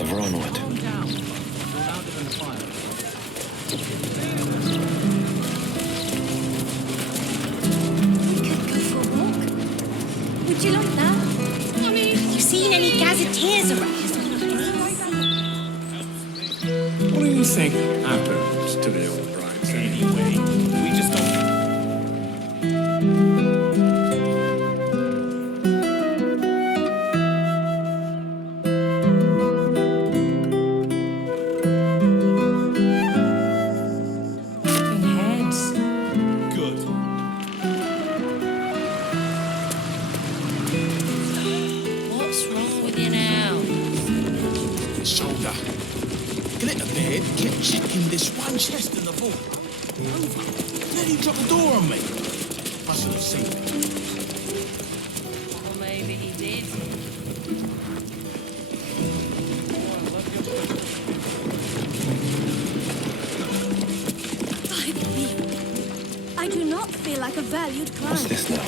Over onward. Calm down. You're louder than the fire. We could go for a walk. Would you like that? I mean, have you seen any gazetteers around? What do you think happens to the old brides anyway? We just don't... Heads. Good. What's wrong with you now? Shoulder. Get it a bit, kept checking this one chest in the vault. Over. Nearly dropped the door on me. I should have seen it. Or maybe he did. I believe. I do not feel like a valued client. What's this now?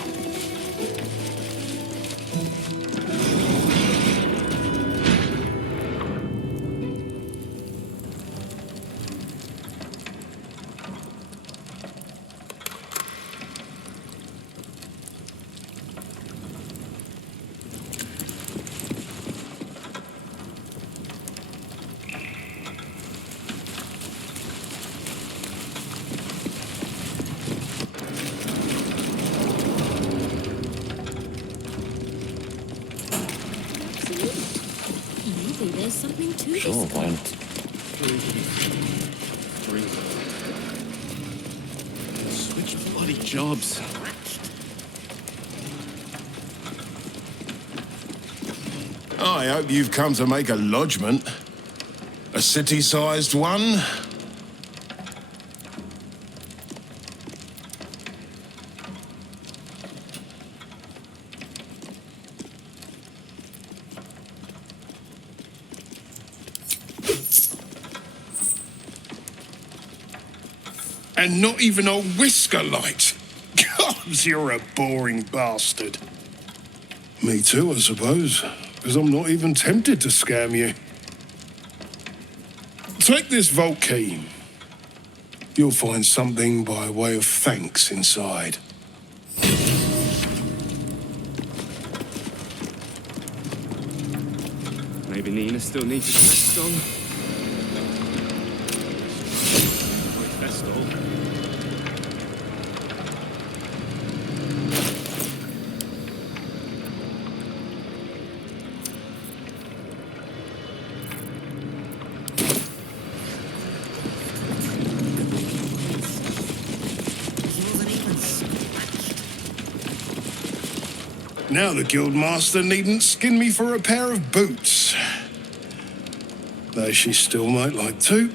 Maybe there's something to Sure, this. why not? Switch bloody jobs. I hope you've come to make a lodgment. A city-sized one. And not even a whisker light. God, you're a boring bastard. Me too, I suppose, because I'm not even tempted to scam you. Take this vault key. You'll find something by way of thanks inside. Maybe Nina still needs a tax on. Festival. Now the Guildmaster needn't skin me for a pair of boots. Though she still might like to.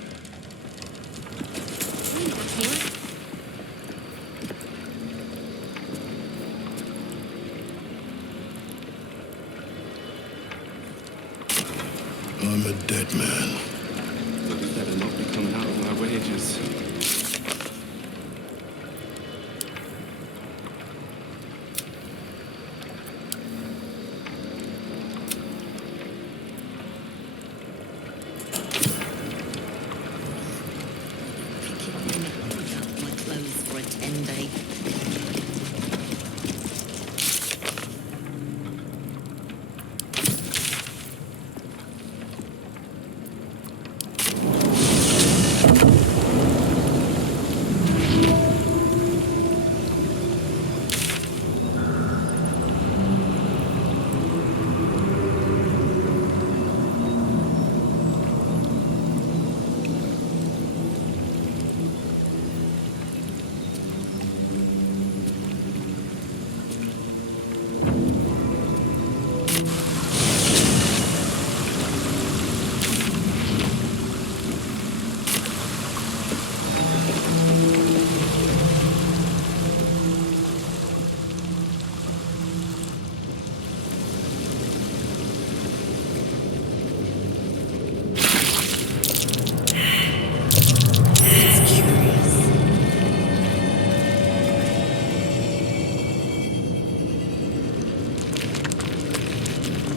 I'm a dead man. Better not be coming out of my wages. My clothes for a 10-day.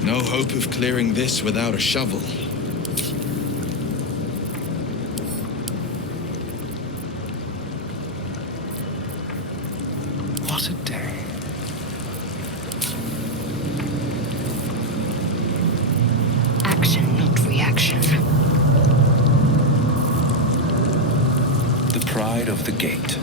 No hope of clearing this without a shovel. side of the gate.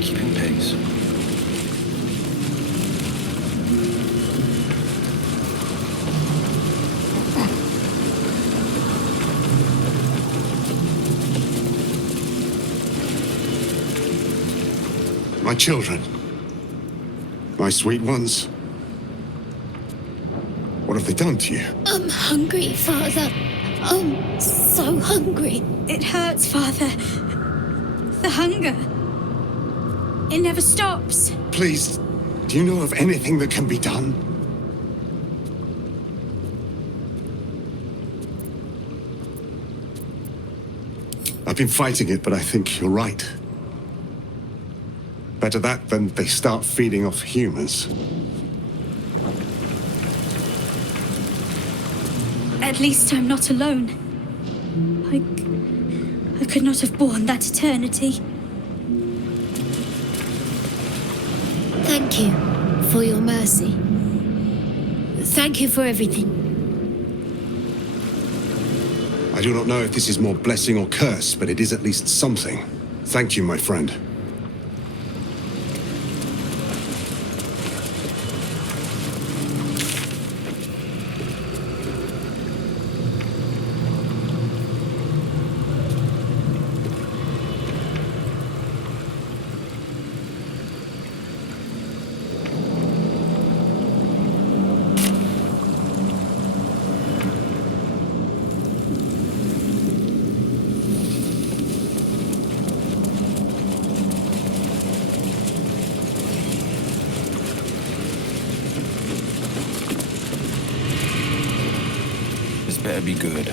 Keeping pace. My children. My sweet ones. What have they done to you? I'm hungry, Father. I'm so hungry. It hurts, Father. The hunger. It never stops. Please, do you know of anything that can be done? I've been fighting it, but I think you're right. Better that than they start feeding off humans. At least I'm not alone. I could not have borne that eternity. Thank you for your mercy. Thank you for everything. I do not know if this is more blessing or curse, but it is at least something. Thank you, my friend. This better be good.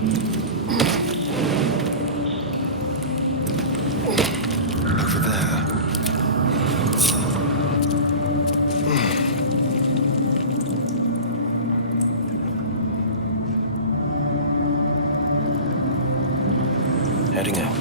Over there. Heading out.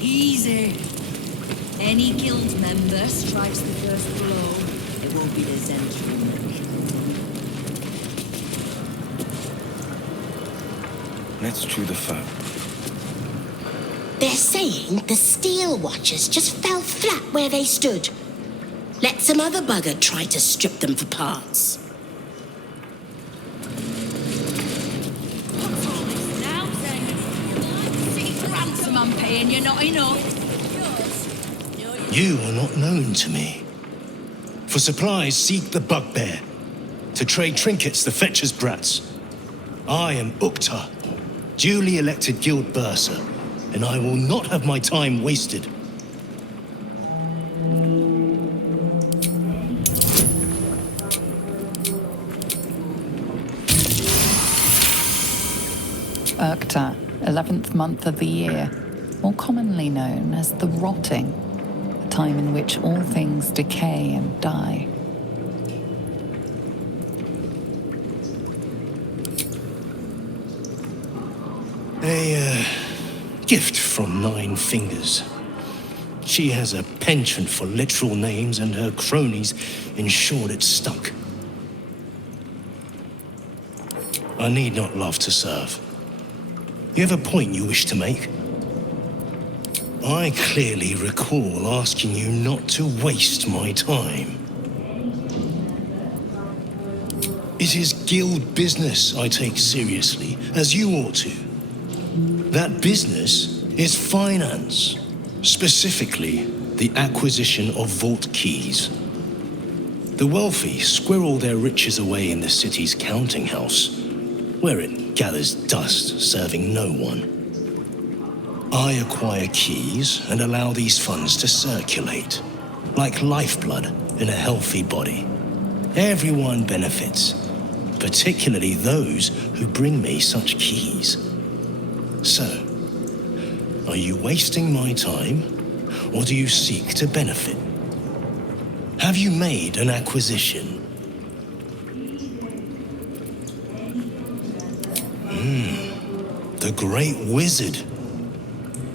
Easy. Any guild member strikes the first blow. It won't be the Zentrum. Let's chew the fur. They're saying the Steel Watchers just fell flat where they stood. Let some other bugger try to strip them for parts. What's all this now, then? City for ransom I'm paying you, not enough. You are not known to me. For supplies, seek the bugbear. To trade trinkets, the fetcher's brats. I am Ukta, duly elected guild bursar, and I will not have my time wasted. Ukta, 11th month of the year, more commonly known as the Rotting, a time in which all things decay and die. A gift from Nine Fingers. She has a penchant for literal names, and her cronies ensured it stuck. I need not love to serve. You have a point you wish to make? I clearly recall asking you not to waste my time. It is guild business I take seriously, as you ought to. That business is finance, specifically the acquisition of vault keys. The wealthy squirrel their riches away in the city's counting house, where it gathers dust, serving no one. I acquire keys and allow these funds to circulate, like lifeblood in a healthy body. Everyone benefits, particularly those who bring me such keys. So, are you wasting my time, or do you seek to benefit? Have you made an acquisition? The Great Wizard.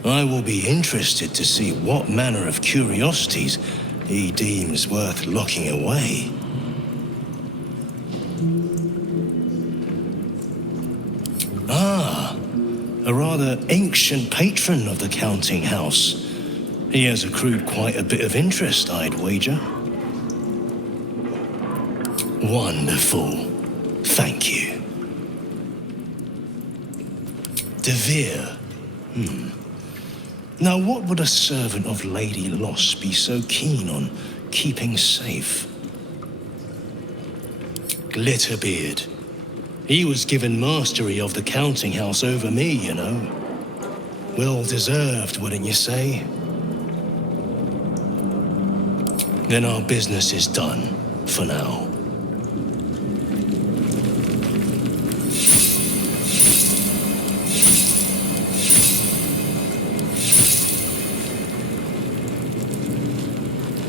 I will be interested to see what manner of curiosities he deems worth locking away. a rather ancient patron of the counting house. He has accrued quite a bit of interest, I'd wager. Wonderful. Thank you. De Vere. Now, what would a servant of Lady Loss be so keen on keeping safe? Glitterbeard. He was given mastery of the counting house over me, you know. Well deserved, wouldn't you say? Then our business is done, for now.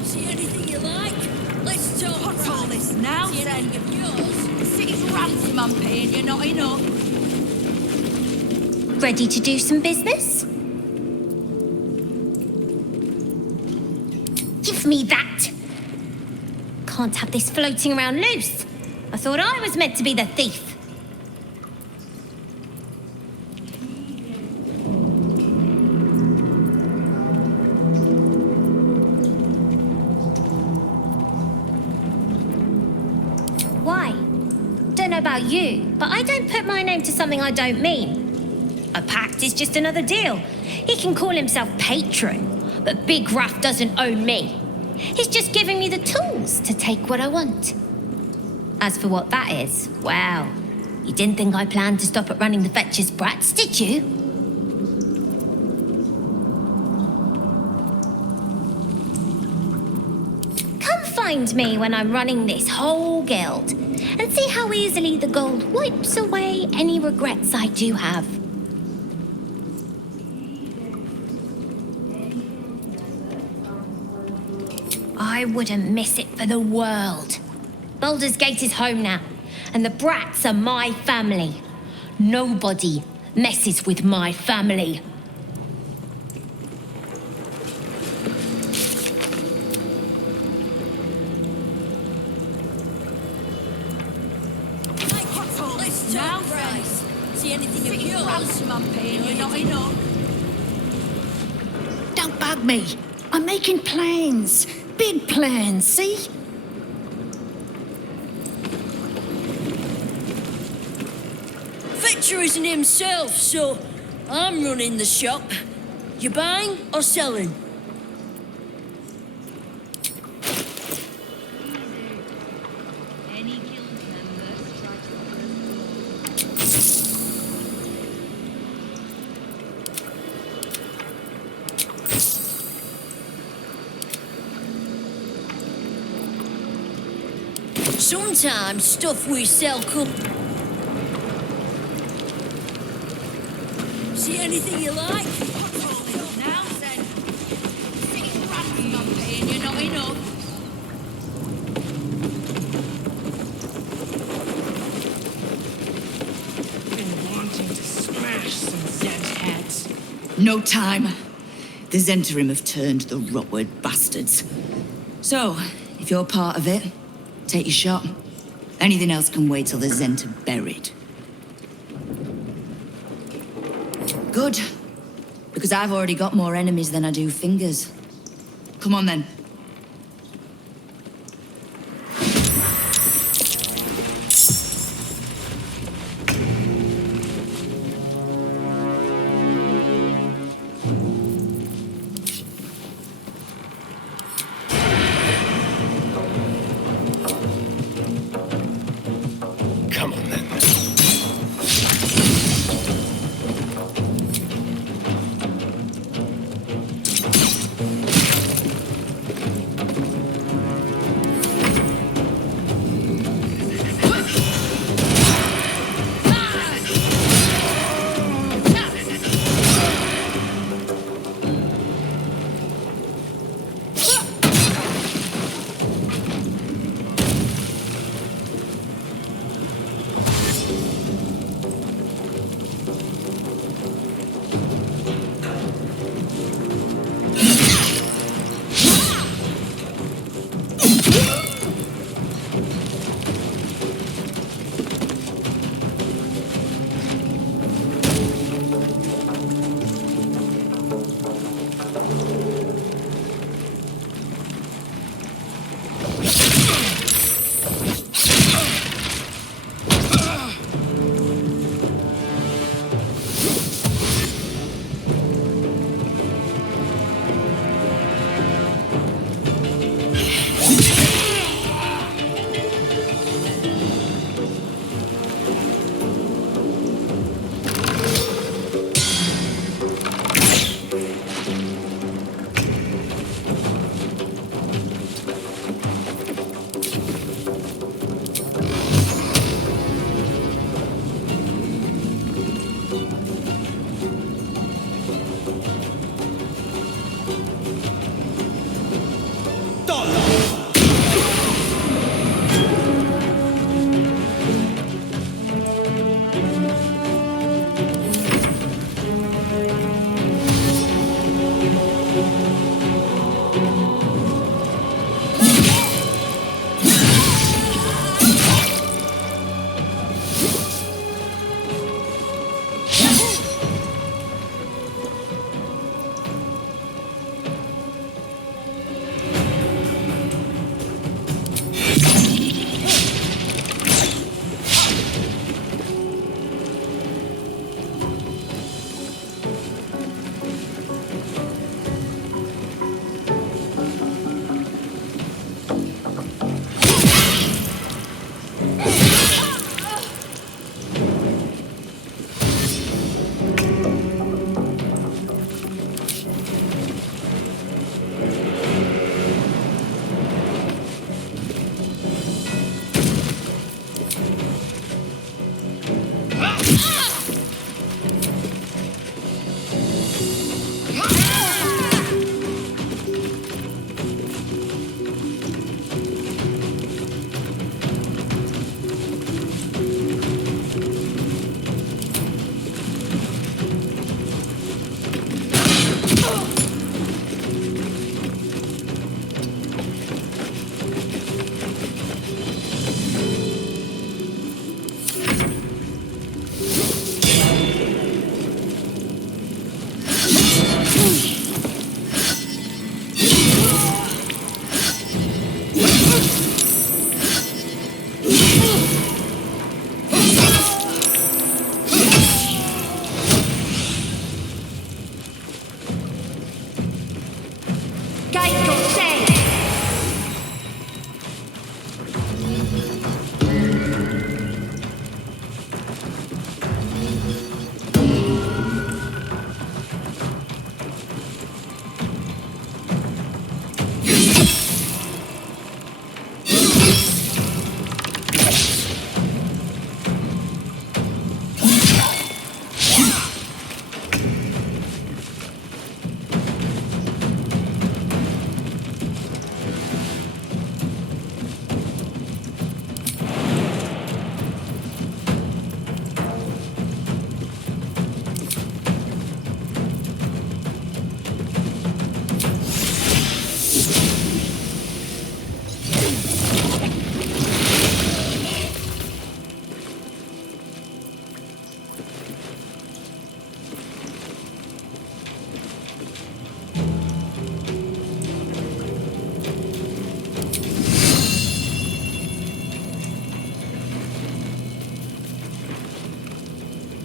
See anything you like? Let's talk. What's all this now, then? The city's ransom I'm paying you, not enough. Ready to do some business? Give me that! Can't have this floating around loose. I thought I was meant to be the thief. Why? Don't know about you, but I don't put my name to something I don't mean. A pact is just another deal. He can call himself patron, but Big Ruff doesn't own me. He's just giving me the tools to take what I want. As for what that is, well, you didn't think I planned to stop at running the Fetcher's brats, did you? Come find me when I'm running this whole guild, and see how easily the gold wipes away any regrets I do have. I wouldn't miss it for the world. Baldur's Gate is home now, and the brats are my family. Nobody messes with my family. Let's now, friends. See anything of yours? Ransom I'm paying you, not enough. Don't bug me. I'm making plans. Big plans, see? Fetcher isn't himself, so I'm running the shop. You buying or selling? Sometimes stuff we sell could... See anything you like? Now then. City's ransom I'm paying you, not enough. Been wanting to smash some Zed heads. No time. The Zentarim have turned the Rotward bastards. So, if you're part of it, take your shot. Anything else can wait till the Zent are buried. Good. Because I've already got more enemies than I do fingers. Come on then.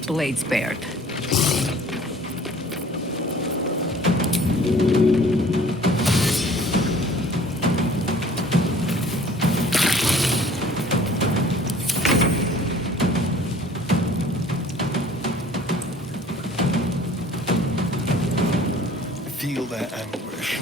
Blades bared. Feel their anguish.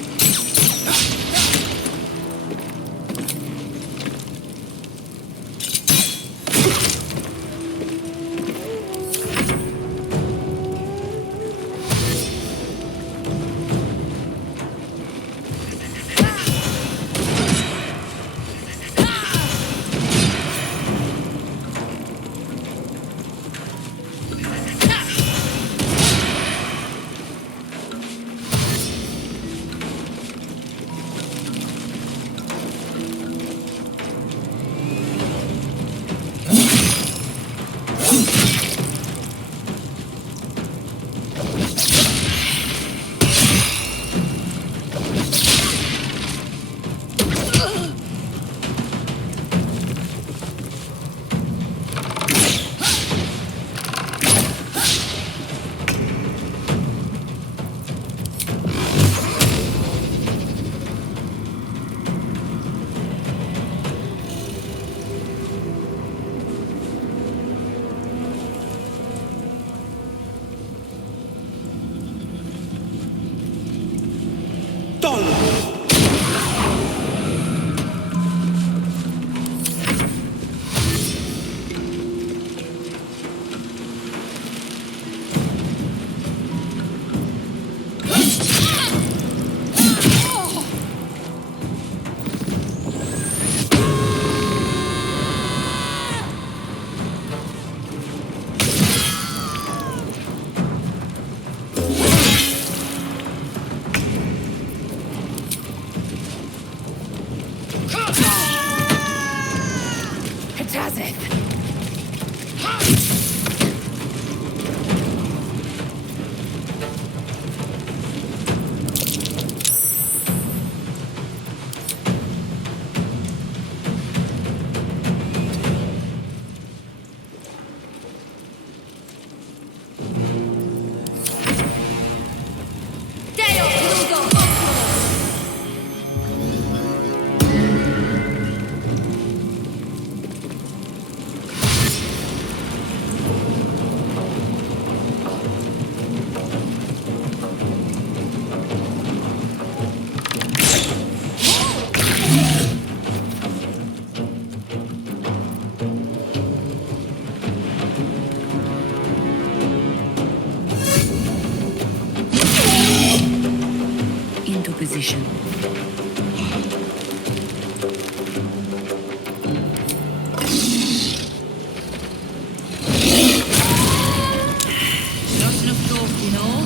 Not enough talking, all.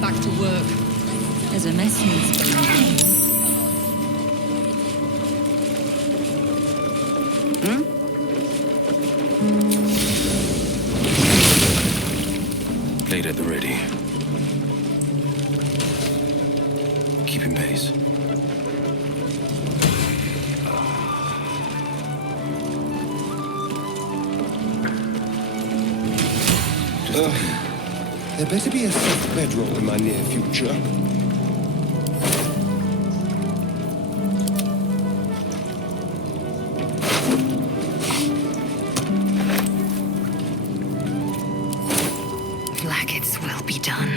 Back to work. There's a mess needs to be made. Blade at the ready. Keeping pace. There better be a fifth bedroll in my near future. Blackets will be done.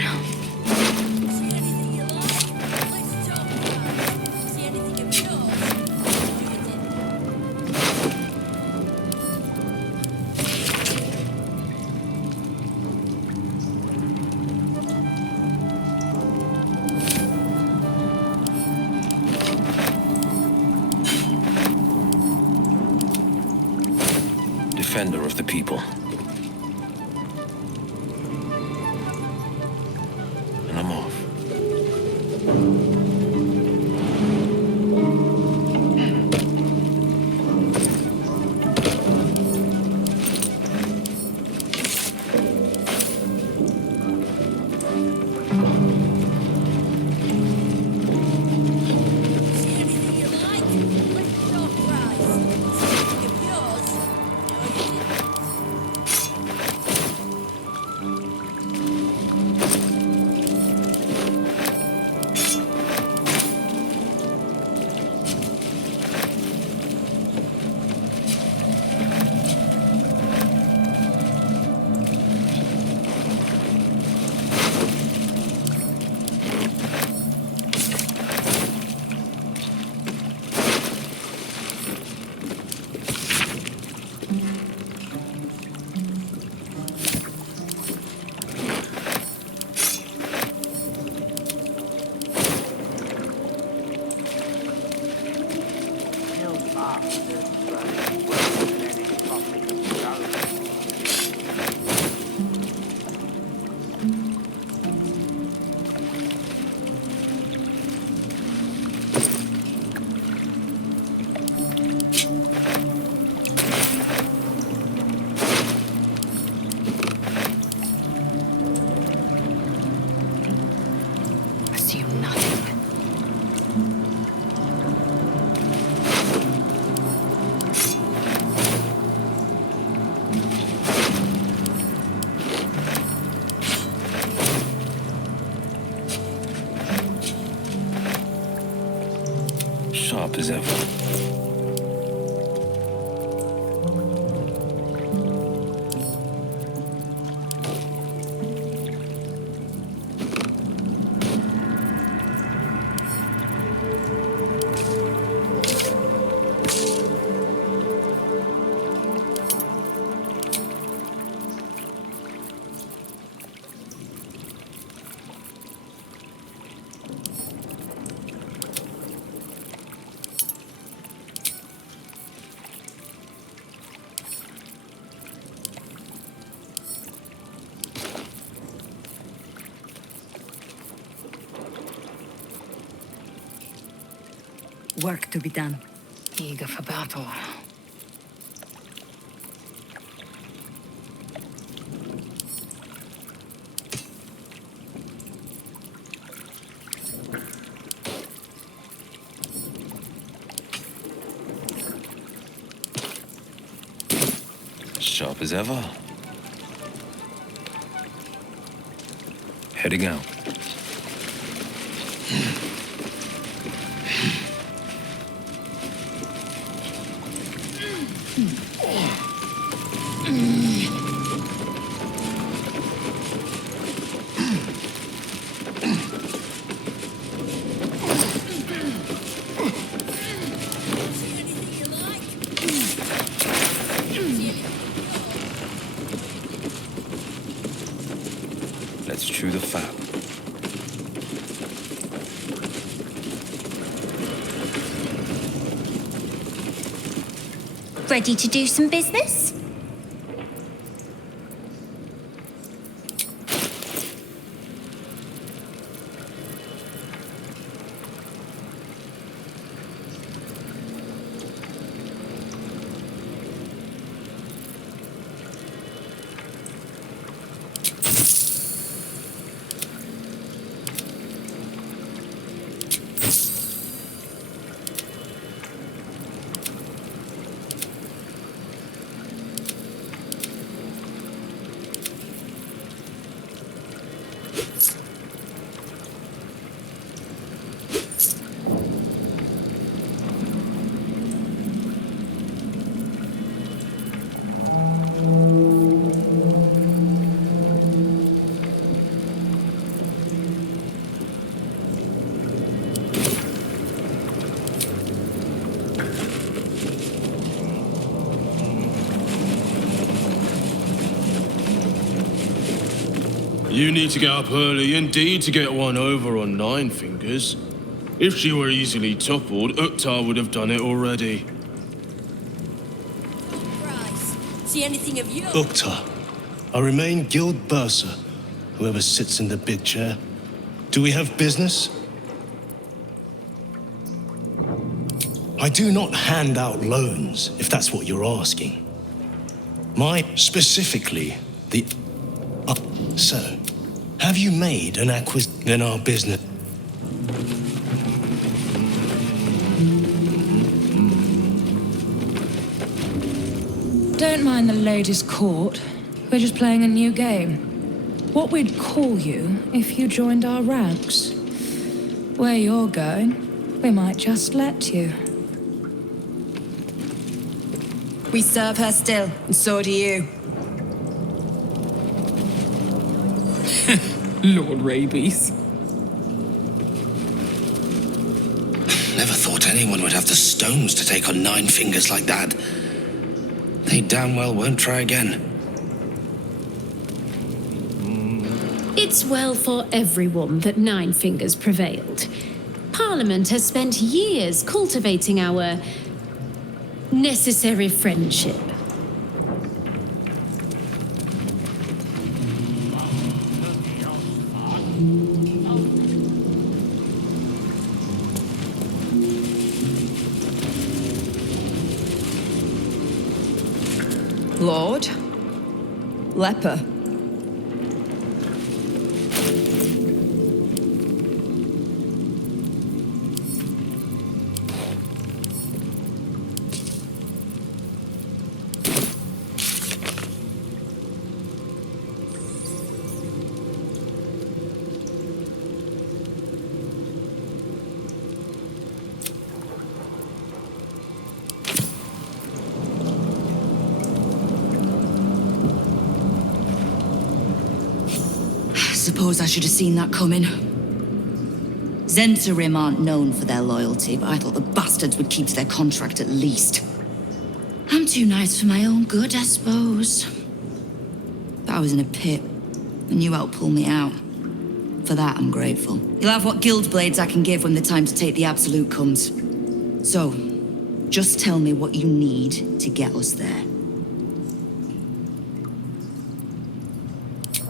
Defender of the people. And I'm off. Sharp as ever. Work to be done. Eager for battle. Sharp as ever. Heading out. Let's chew the fat. Ready to do some business? You need to get up early indeed to get one over on Nine Fingers. If she were easily toppled, Uktar would have done it already. See anything of you? Uktar, I remain Guild Bursar, whoever sits in the big chair. Do we have business? I do not hand out loans, if that's what you're asking. Specifically, the... So, have you made an acquisition in our business? Don't mind the ladies' court. We're just playing a new game. What we'd call you if you joined our ranks. Where you're going, we might just let you. We serve her still, and so do you. Lord Rabies. Never thought anyone would have the stones to take on Nine Fingers like that. They damn well won't try again. It's well for everyone that Nine Fingers prevailed. Parliament has spent years cultivating our necessary friendship. Lord? Leper. Suppose I should have seen that coming. Zentarim aren't known for their loyalty, but I thought the bastards would keep to their contract at least. I'm too nice for my own good, I suppose. But I was in a pit, and you helped pull me out. For that, I'm grateful. You'll have what guild blades I can give when the time to take the absolute comes. So, just tell me what you need to get us there.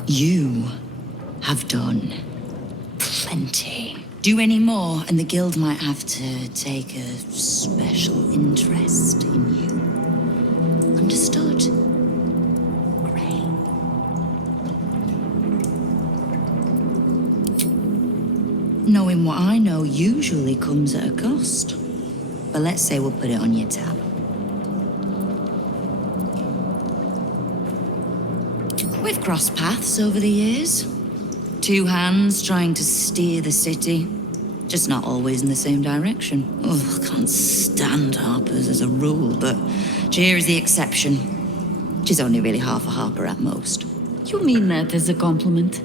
You have done plenty. Do any more, and the guild might have to take a special interest in you. Understood? Great. Knowing what I know usually comes at a cost. But let's say we'll put it on your tab. We've crossed paths over the years. Two hands trying to steer the city. Just not always in the same direction. Oh, I can't stand harpers as a rule, but Jir is the exception. She's only really half a harper at most. You mean that as a compliment?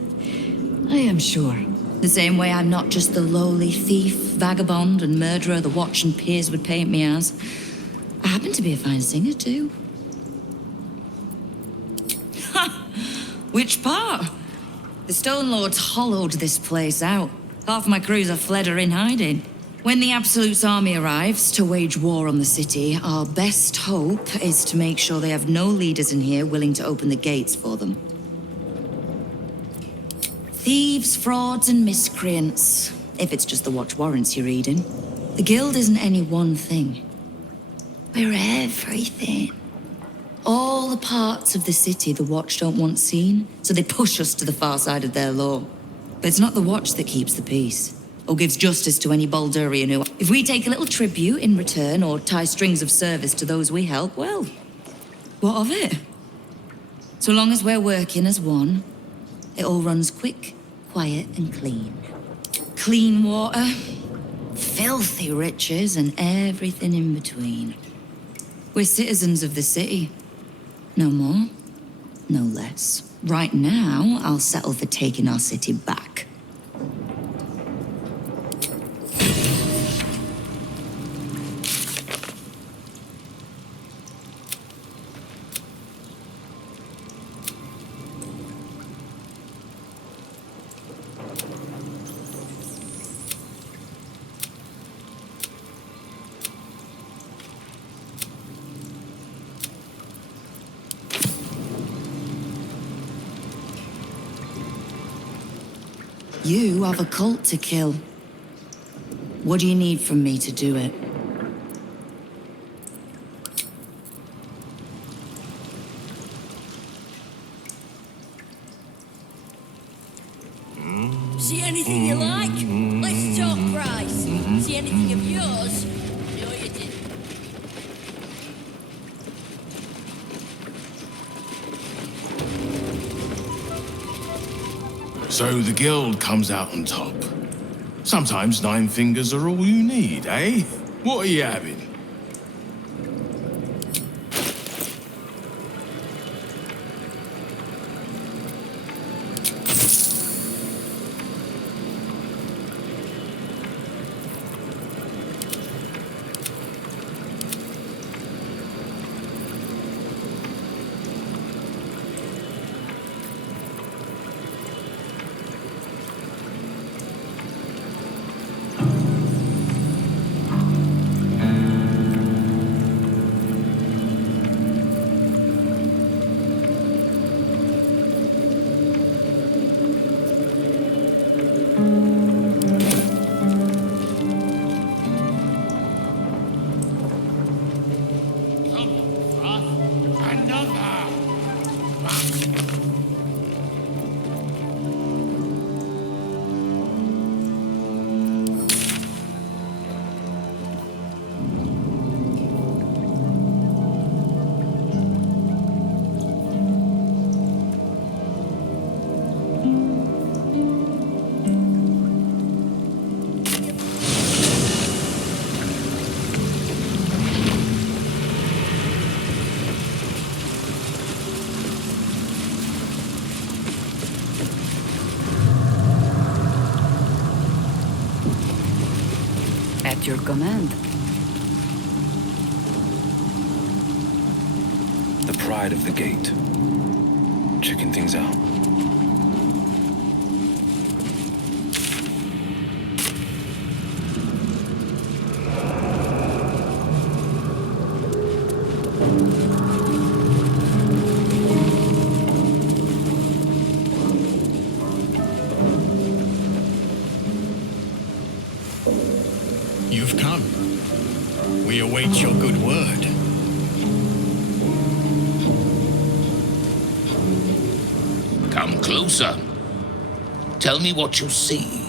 I am sure. The same way I'm not just the lowly thief, vagabond, and murderer the Watch and peers would paint me as. I happen to be a fine singer, too. Ha! Which part? The Stone Lords hollowed this place out. Half my crews have fled or in hiding. When the Absolute's army arrives to wage war on the city, our best hope is to make sure they have no leaders in here willing to open the gates for them. Thieves, frauds, and miscreants, if it's just the watch warrants you're reading. The Guild isn't any one thing. We're everything. All the parts of the city the Watch don't want seen, so they push us to the far side of their law. But it's not the Watch that keeps the peace, or gives justice to any Baldurian who... If we take a little tribute in return, or tie strings of service to those we help, well, what of it? So long as we're working as one, it all runs quick, quiet, and clean. Clean water, filthy riches, and everything in between. We're citizens of the city. No more, no less. Right now, I'll settle for taking our city back. You have a cult to kill. What do you need from me to do it? See anything you like? Let's talk price. See anything of yours? No, you didn't. So the Guild comes out on top. Sometimes 9 fingers are all you need, eh? What are you having? At your command. The pride of the gate. Checking things out. You've come. We await your good word. Come closer. Tell me what you see.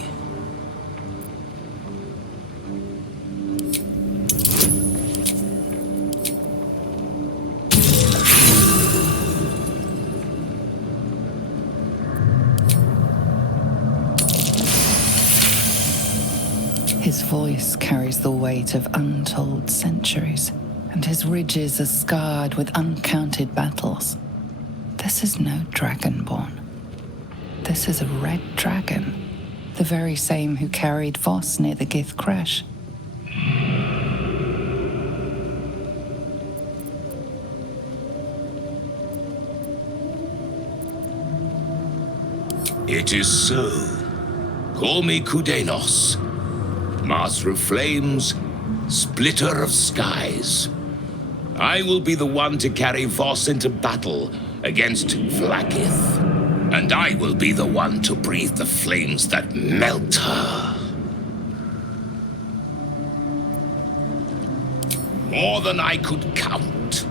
His voice carries the weight of untold centuries, and his ridges are scarred with uncounted battles. This is no dragonborn. This is a red dragon, the very same who carried Voss near the Gith crash. It is so. Call me Kudenos. Master of Flames, Splitter of Skies. I will be the one to carry Voss into battle against Vlaakith. And I will be the one to breathe the flames that melt her. More than I could count.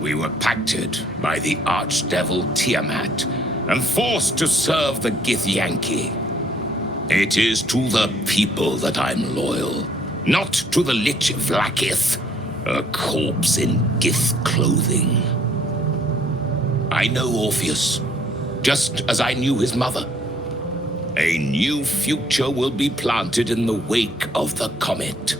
We were pacted by the archdevil Tiamat and forced to serve the Githyanki. It is to the people that I'm loyal, not to the Lich Vlaakith, a corpse in Gith clothing. I know Orpheus, just as I knew his mother. A new future will be planted in the wake of the comet.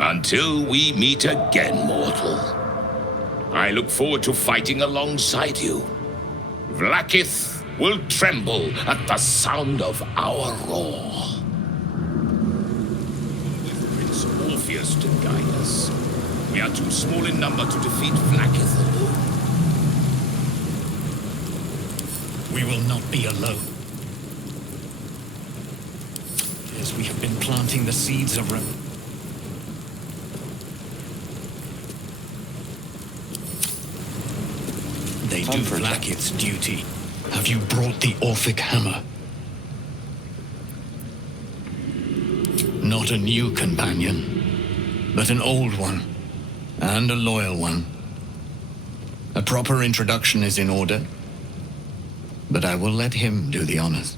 Until we meet again, mortal. I look forward to fighting alongside you. Vlaakith will tremble at the sound of our roar. With Prince Orpheus to guide us, we are too small in number to defeat Vlaakith alone. We will not be alone. As we have been planting the seeds of They do Vlaakith's duty. Have you brought the Orphic hammer? Not a new companion, but an old one, and a loyal one. A proper introduction is in order, but I will let him do the honors.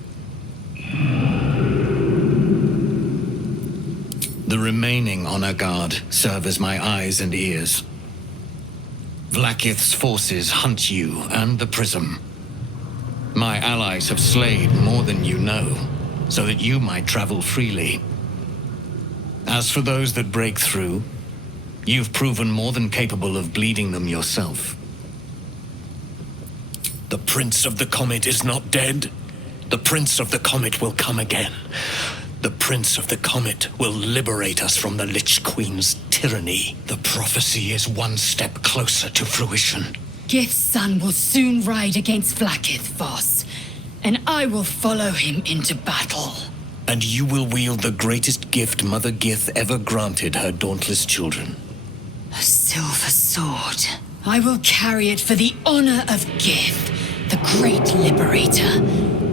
The remaining honor guard serve as my eyes and ears. Vlaakith's forces hunt you and the prism. My allies have slayed more than you know, so that you might travel freely. As for those that break through, you've proven more than capable of bleeding them yourself. The Prince of the Comet is not dead. The Prince of the Comet will come again. The Prince of the Comet will liberate us from the Lich Queen's tyranny. The prophecy is one step closer to fruition. Gith's son will soon ride against Vlaakith, Voss, and I will follow him into battle. And you will wield the greatest gift Mother Gith ever granted her dauntless children. A silver sword. I will carry it for the honor of Gith, the great liberator,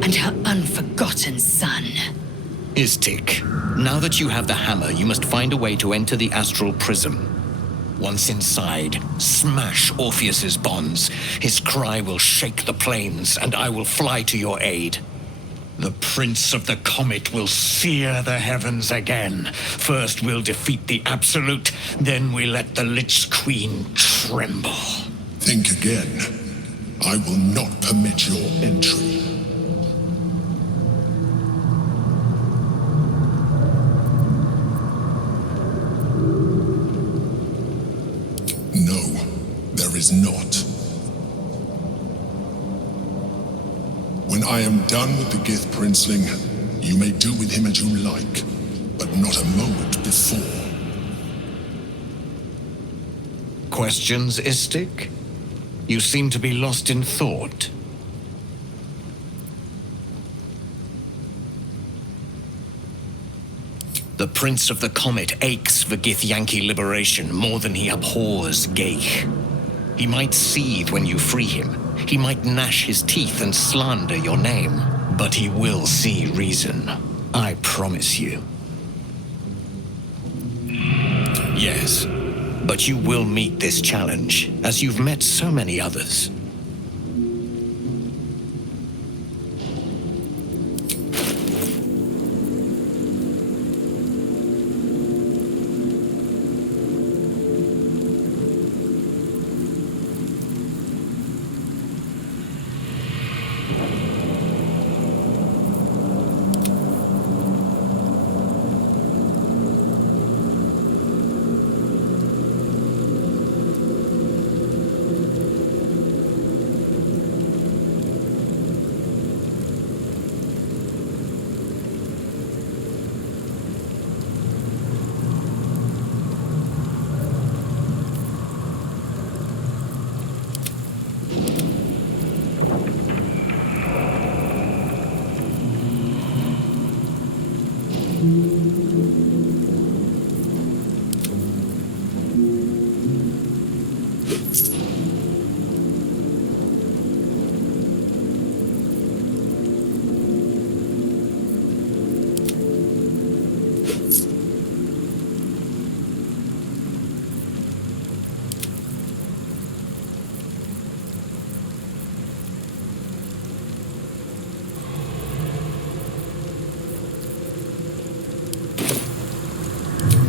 and her unforgotten son. Istik, now that you have the hammer, you must find a way to enter the astral prism. Once inside, smash Orpheus's bonds. His cry will shake the plains, and I will fly to your aid. The Prince of the Comet will sear the heavens again. First we'll defeat the Absolute, then we let the Lich Queen tremble. Think again. I will not permit your entry. No, there is not. When I am done with the Gith Princeling, you may do with him as you like, but not a moment before. Questions, Istik? You seem to be lost in thought. The Prince of the Comet aches for Githyanki liberation more than he abhors Geich. He might seethe when you free him. He might gnash his teeth and slander your name. But he will see reason. I promise you. Yes, but you will meet this challenge, as you've met so many others.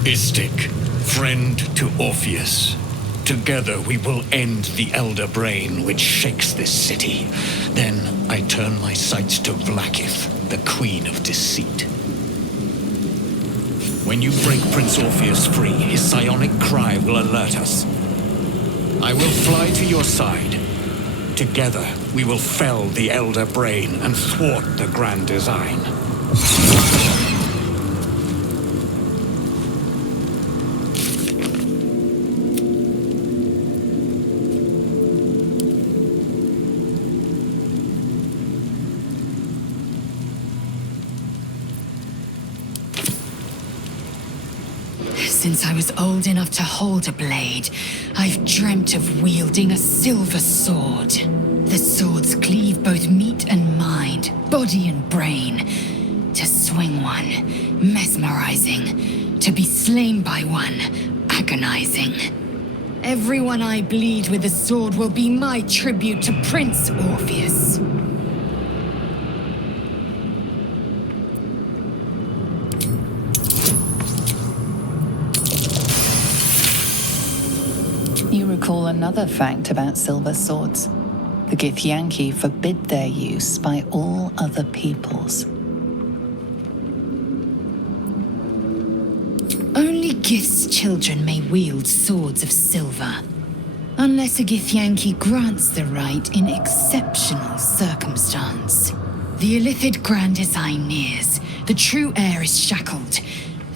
Istik, friend to Orpheus. Together we will end the Elder Brain which shakes this city. Then I turn my sights to Vlaakith, the Queen of Deceit. When you break Prince Orpheus free, his psionic cry will alert us. I will fly to your side. Together, we will fell the Elder Brain and thwart the grand design. Since I was old enough to hold a blade, I've dreamt of wielding a silver sword. The swords cleave both meat and mind, body and brain. To swing one, mesmerizing. To be slain by one, agonizing. Everyone I bleed with the sword will be my tribute to Prince Orpheus. You recall another fact about silver swords. The Githyanki forbid their use by all other peoples. Only Gith's children may wield swords of silver, unless a Githyanki grants the right in exceptional circumstance. The Illithid grand design nears. The true heir is shackled.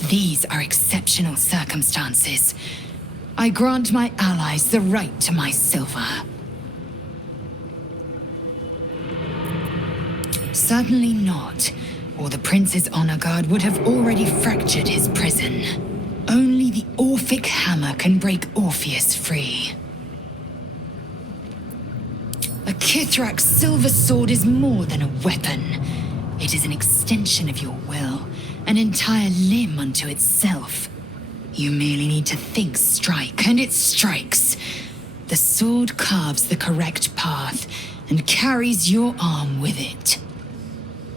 These are exceptional circumstances. I grant my allies the right to my silver. Certainly not, or the Prince's honor guard would have already fractured his prison. Only the Orphic hammer can break Orpheus free. A Kithrak's silver sword is more than a weapon. It is an extension of your will, an entire limb unto itself. You merely need to think strike, and it strikes. The sword carves the correct path and carries your arm with it.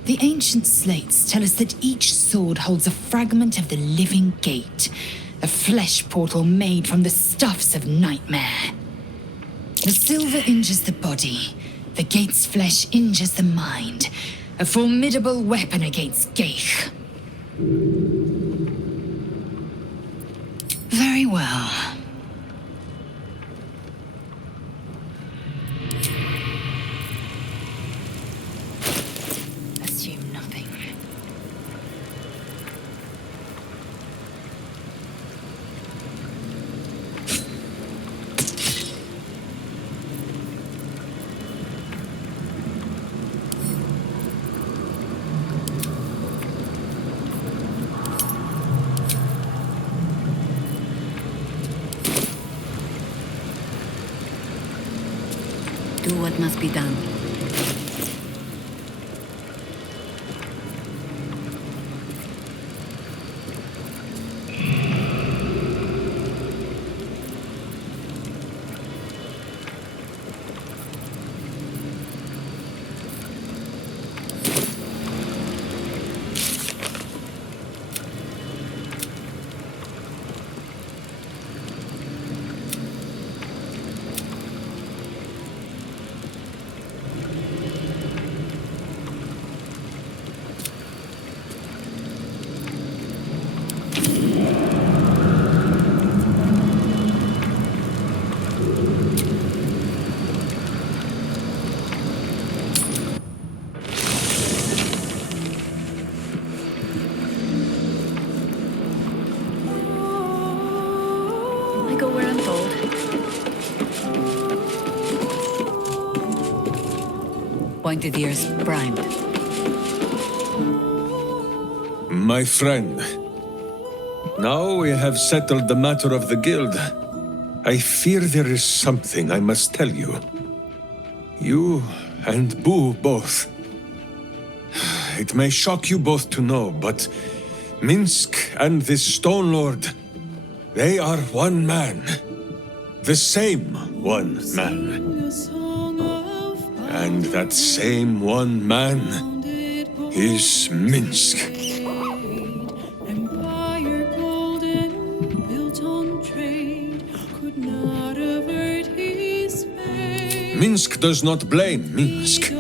The ancient slates tell us that each sword holds a fragment of the living gate, a flesh portal made from the stuffs of nightmare. The silver injures the body, the gate's flesh injures the mind, a formidable weapon against Geich. Very well. Assume nothing. Do what must be done. I go where I'm told. Pointed ears primed. My friend, now we have settled the matter of the guild. I fear there is something I must tell you. You and Boo both. It may shock you both to know, but Minsk and this Stone Lord, they are one man. The same one man. And that same one man is Minsk. Empire golden Minsk does not blame Minsk.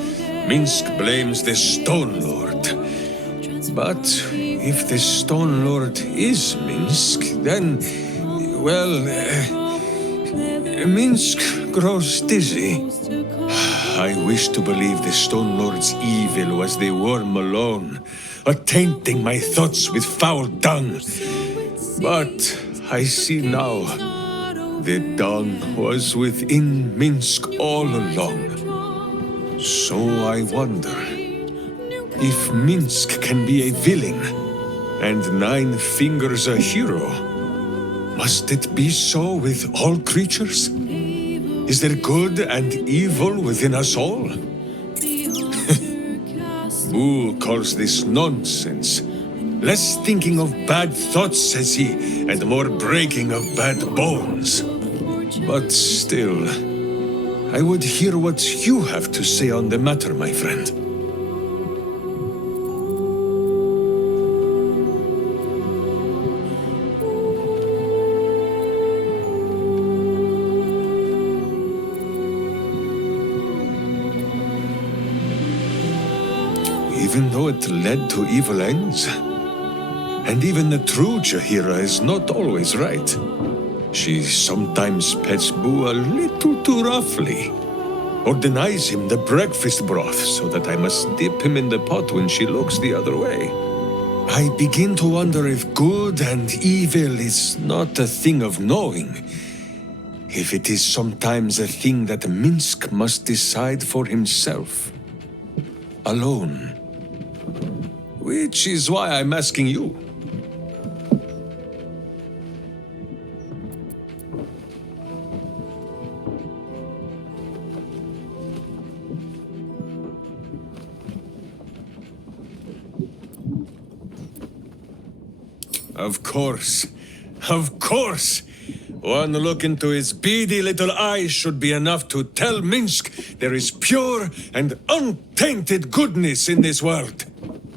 Minsk blames the Stone Lord. But if the Stone Lord is Minsk, then, well, Minsk grows dizzy. I wish to believe the Stone Lord's evil was the worm alone, tainting my thoughts with foul dung. But I see now, the dung was within Minsk all along. So I wonder, if Minsk can be a villain, and Nine Fingers a hero, must it be so with all creatures? Is there good and evil within us all? Who calls this nonsense? Less thinking of bad thoughts, says he, and more breaking of bad bones. But still, I would hear what you have to say on the matter, my friend. Even though it led to evil ends. And even the true Jahira is not always right. She sometimes pets Boo a little too roughly. Or denies him the breakfast broth so that I must dip him in the pot when she looks the other way. I begin to wonder if good and evil is not a thing of knowing. If it is sometimes a thing that Minsk must decide for himself. Alone. Which is why I'm asking you. Of course. Of course! One look into his beady little eyes should be enough to tell Minsk there is pure and untainted goodness in this world.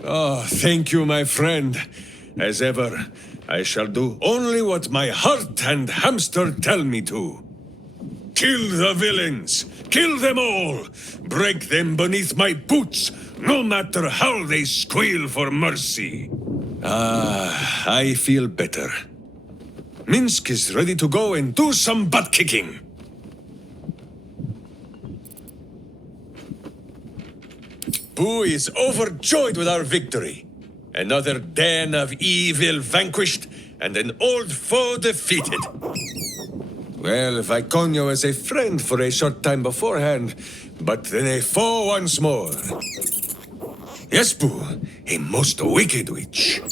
Oh, thank you, my friend. As ever, I shall do only what my heart and Hamster tell me to. Kill the villains! Kill them all! Break them beneath my boots, no matter how they squeal for mercy. Ah, I feel better. Minsk is ready to go and do some butt-kicking. Boo is overjoyed with our victory. Another den of evil vanquished, and an old foe defeated. Well, Viconio was a friend for a short time beforehand, but then a foe once more. Yes, Boo, a most wicked witch.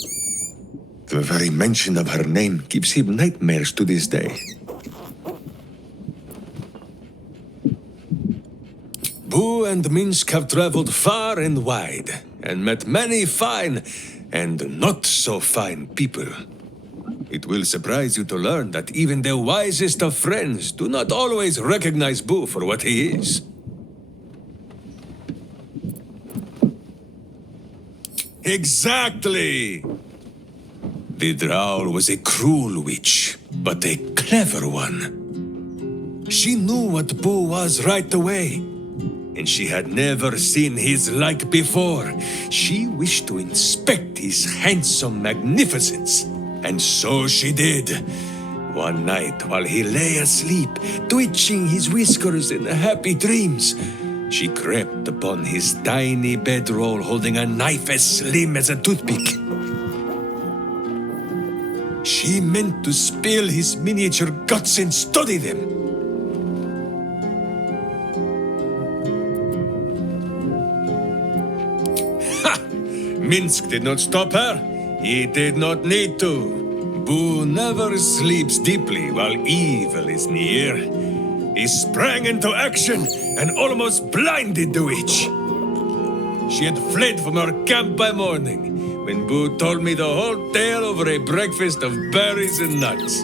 The very mention of her name gives him nightmares to this day. Boo and Minsk have traveled far and wide, and met many fine and not so fine people. It will surprise you to learn that even the wisest of friends do not always recognize Boo for what he is. Exactly! The Drow was a cruel witch, but a clever one. She knew what Boo was right away, and she had never seen his like before. She wished to inspect his handsome magnificence, and so she did. One night, while he lay asleep, twitching his whiskers in happy dreams, she crept upon his tiny bedroll holding a knife as slim as a toothpick. She meant to spill his miniature guts and study them. Ha! Minsk did not stop her. He did not need to. Boo never sleeps deeply while evil is near. He sprang into action and almost blinded the witch. She had fled from her camp by morning, when Boo told me the whole tale over a breakfast of berries and nuts.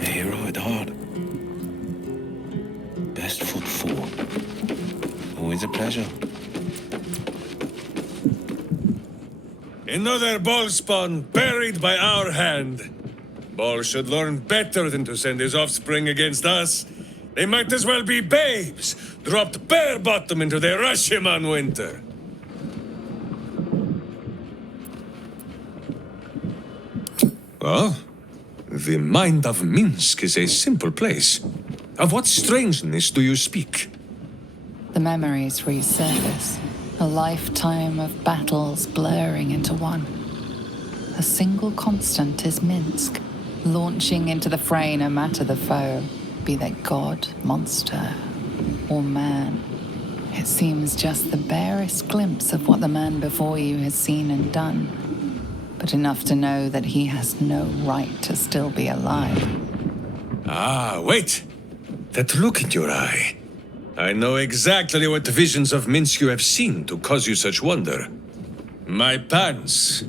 A hero at heart. Best foot forward. Always a pleasure. Another ball spawn buried by our hand. Ball should learn better than to send his offspring against us. They might as well be babes, dropped bare bottom into the Rashomon winter. Well, the mind of Minsk is a simple place. Of what strangeness do you speak? The memories resurface, a lifetime of battles blurring into one. A single constant is Minsk, launching into the fray no matter the foe, be they god, monster, or man. It seems just the barest glimpse of what the man before you has seen and done, but enough to know that he has no right to still be alive. Ah, wait! That look in your eye. I know exactly what visions of Minsk you have seen to cause you such wonder. My pants.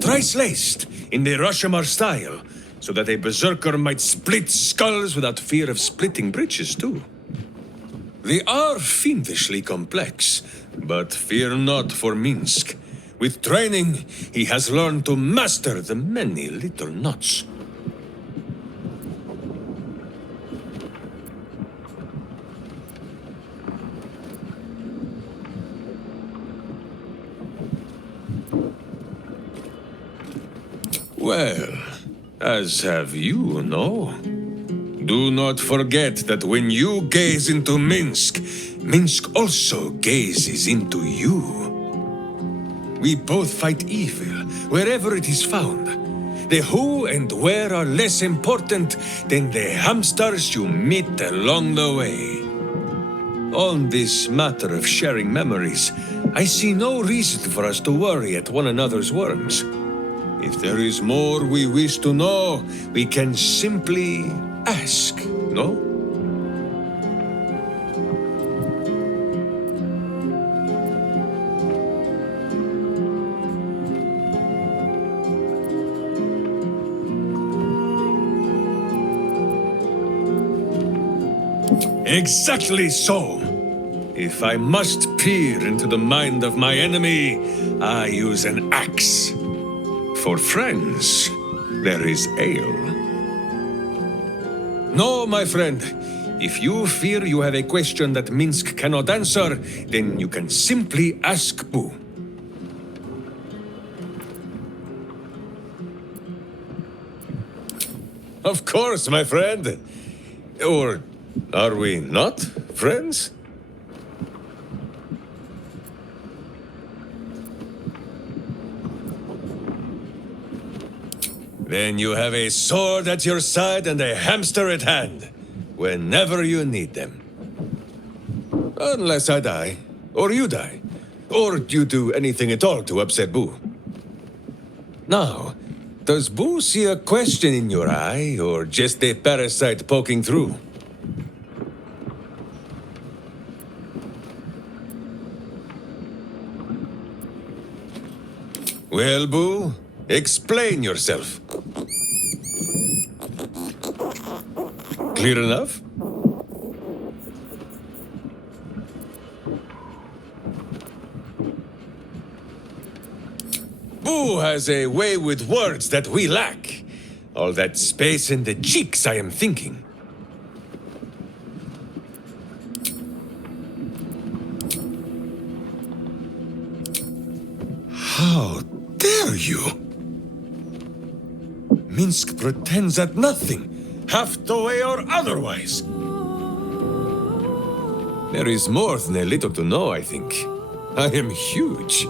Thrice-laced, in the Rashomon style, so that a berserker might split skulls without fear of splitting breeches, too. They are fiendishly complex, but fear not for Minsk. With training, he has learned to master the many little knots. Well, as have you, no? Do not forget that when you gaze into Minsk, Minsk also gazes into you. We both fight evil, wherever it is found. The who and where are less important than the hamsters you meet along the way. On this matter of sharing memories, I see no reason for us to worry at one another's words. If there is more we wish to know, we can simply ask, no? Exactly so! If I must peer into the mind of my enemy, I use an axe. For friends, there is ale. No, my friend. If you fear you have a question that Minsk cannot answer, then you can simply ask Boo. Of course, my friend. Or are we not friends? Then you have a sword at your side and a hamster at hand, whenever you need them. Unless I die, or you die, or you do anything at all to upset Boo. Now, does Boo see a question in your eye, or just a parasite poking through? Well, Boo, explain yourself. Clear enough? Boo has a way with words that we lack. All that space in the cheeks, I am thinking. How dare you? Minsk pretends at nothing, half the way or otherwise. There is more than a little to know, I think. I am huge.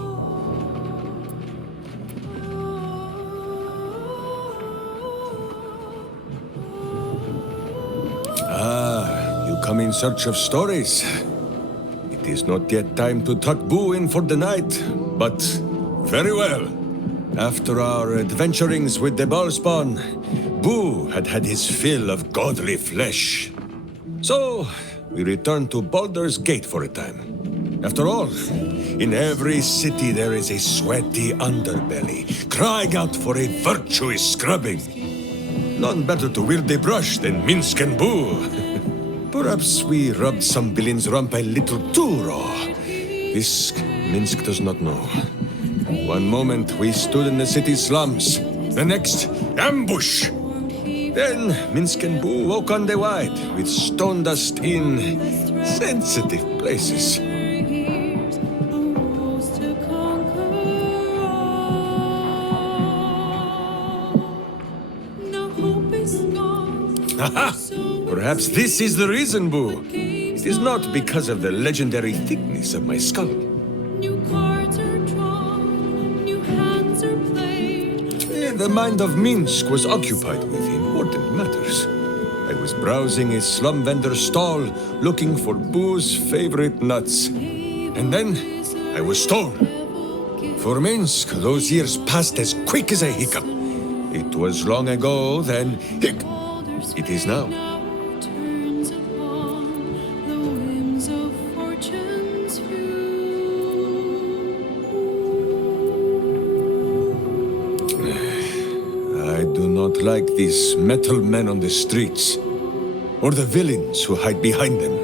Ah, you come in search of stories. It is not yet time to tuck Boo in for the night, but very well. After our adventurings with the ballspawn, Boo had had his fill of godly flesh. So, we returned to Baldur's Gate for a time. After all, in every city there is a sweaty underbelly, crying out for a virtuous scrubbing. None better to wield a brush than Minsk and Boo. Perhaps we rubbed some villain's rump a little too raw. This Minsk does not know. One moment we stood in the city slums, the next, ambush. Then Minsk and Boo woke on the wide with stone dust in sensitive places. Haha! Perhaps this is the reason, Boo. It is not because of the legendary thickness of my skull. The mind of Minsk was occupied with important matters. I was browsing a slum vendor's stall, looking for Boo's favorite nuts. And then I was stolen. For Minsk, those years passed as quick as a hiccup. It was long ago, then it is now. I do not like these metal men on the streets, or the villains who hide behind them.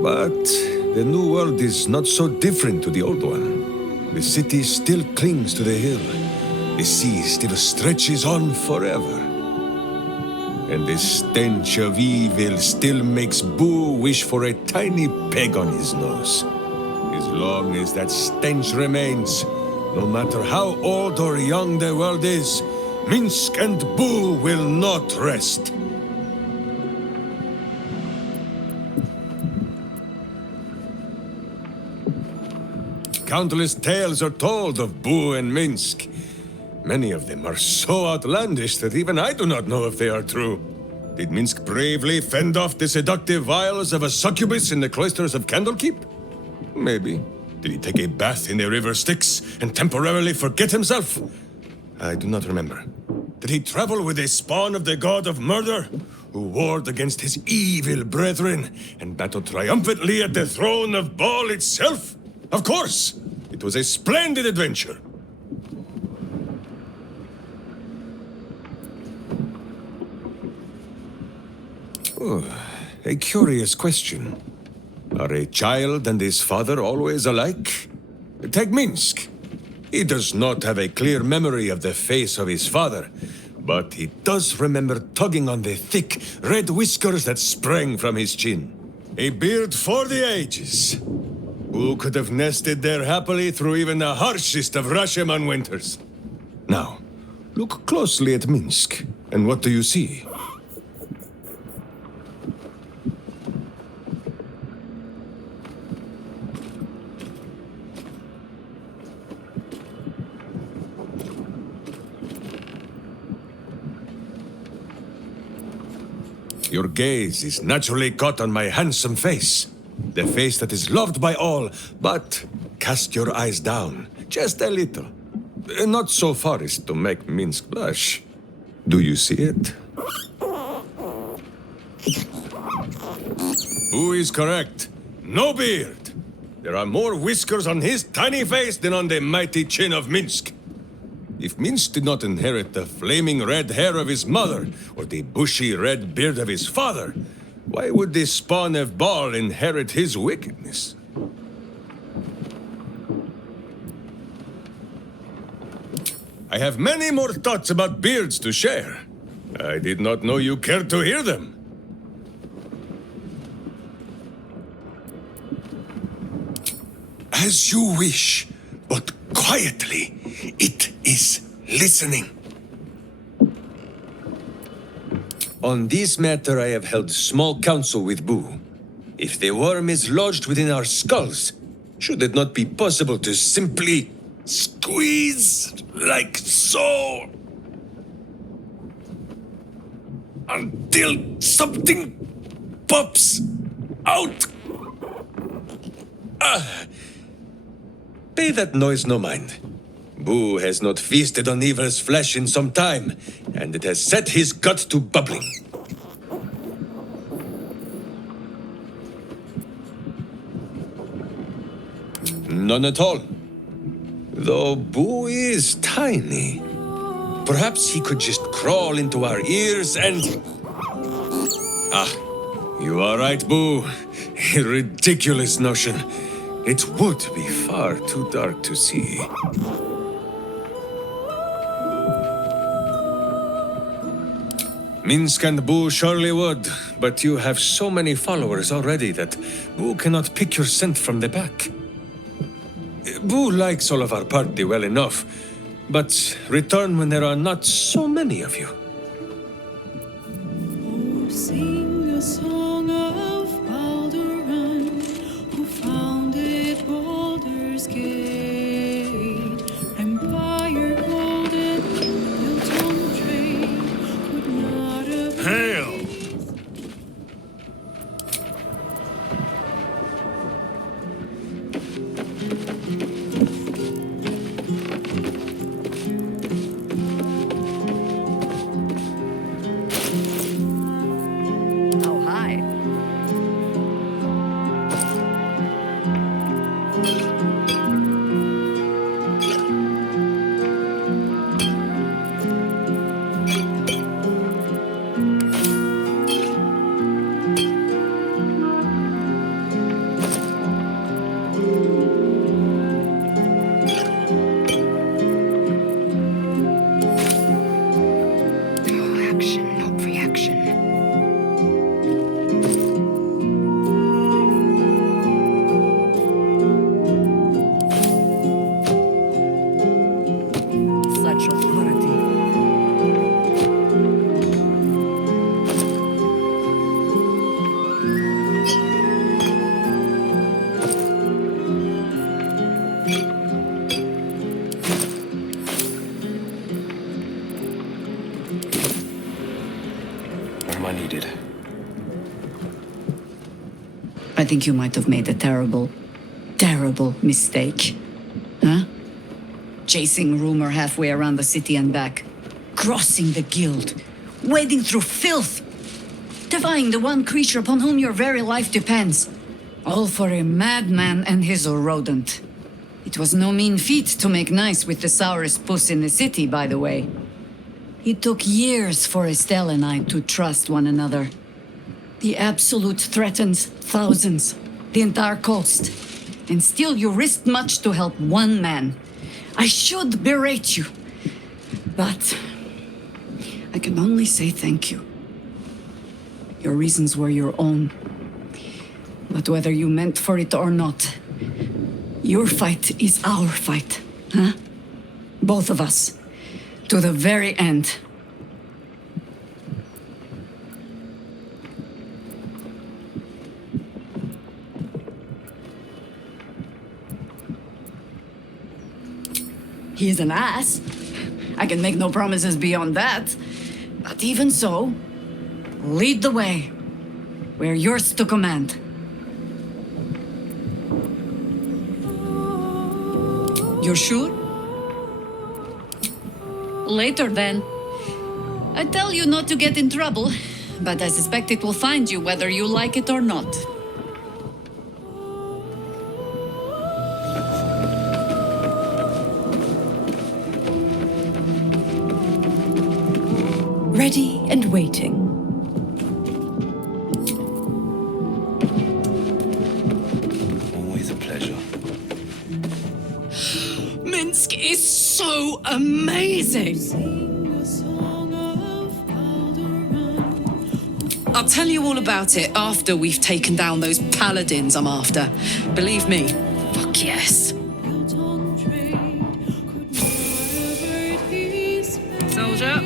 But the new world is not so different to the old one. The city still clings to the hill. The sea still stretches on forever. And the stench of evil still makes Boo wish for a tiny peg on his nose. As long as that stench remains, no matter how old or young the world is, Minsk and Boo will not rest. Countless tales are told of Boo and Minsk. Many of them are so outlandish that even I do not know if they are true. Did Minsk bravely fend off the seductive wiles of a succubus in the cloisters of Candlekeep? Maybe. Did he take a bath in the river Styx and temporarily forget himself? I do not remember. Did he travel with a spawn of the god of murder, who warred against his evil brethren and battled triumphantly at the throne of Baal itself? Of course! It was a splendid adventure. Oh, a curious question. Are a child and his father always alike? Take Minsk. He does not have a clear memory of the face of his father, but he does remember tugging on the thick, red whiskers that sprang from his chin. A beard for the ages. Who could have nested there happily through even the harshest of Rashomon winters? Now, look closely at Minsk, and what do you see? Your gaze is naturally caught on my handsome face. The face that is loved by all, but cast your eyes down, just a little. Not so far as to make Minsk blush. Do you see it? Who is correct? No beard! There are more whiskers on his tiny face than on the mighty chin of Minsk. If Minsk did not inherit the flaming red hair of his mother, or the bushy red beard of his father, why would the spawn of Baal inherit his wickedness? I have many more thoughts about beards to share. I did not know you cared to hear them. As you wish, but quietly. It is listening. On this matter, I have held small council with Boo. If the worm is lodged within our skulls, should it not be possible to simply squeeze like so until something pops out? Pay that noise no mind. Boo has not feasted on evil's flesh in some time, and it has set his gut to bubbling. None at all. Though Boo is tiny. Perhaps he could just crawl into our ears and... Ah, you are right, Boo. A ridiculous notion. It would be far too dark to see. Minsk and Boo surely would, but you have so many followers already that Boo cannot pick your scent from the pack. Boo likes all of our party well enough, but return when there are not so many of you. Sing a song of Baldur, who founded Baldur's Gate. Empire golden, built on trade, could not have... Hail! Oh, hi. Action, not reaction. Such authority. What am I needed? I think you might have made a terrible, terrible mistake. Huh? Chasing rumor halfway around the city and back. Crossing the guild. Wading through filth. Defying the one creature upon whom your very life depends. All for a madman and his rodent. It was no mean feat to make nice with the sourest puss in the city, by the way. It took years for Estelle and I to trust one another. The Absolute threatens thousands, the entire coast. And still you risked much to help one man. I should berate you, but I can only say thank you. Your reasons were your own. But whether you meant for it or not, your fight is our fight, huh? Both of us. To the very end. He's an ass. I can make no promises beyond that. But even so, lead the way. We're yours to command. You're sure? Later, then. I tell you not to get in trouble, but I suspect it will find you whether you like it or not. Ready and waiting. Always a pleasure. Minsk is so amazing! I'll tell you all about it after we've taken down those paladins I'm after. Believe me. Fuck yes. Soldier.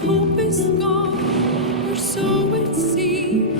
Hope is gone, or so it seems.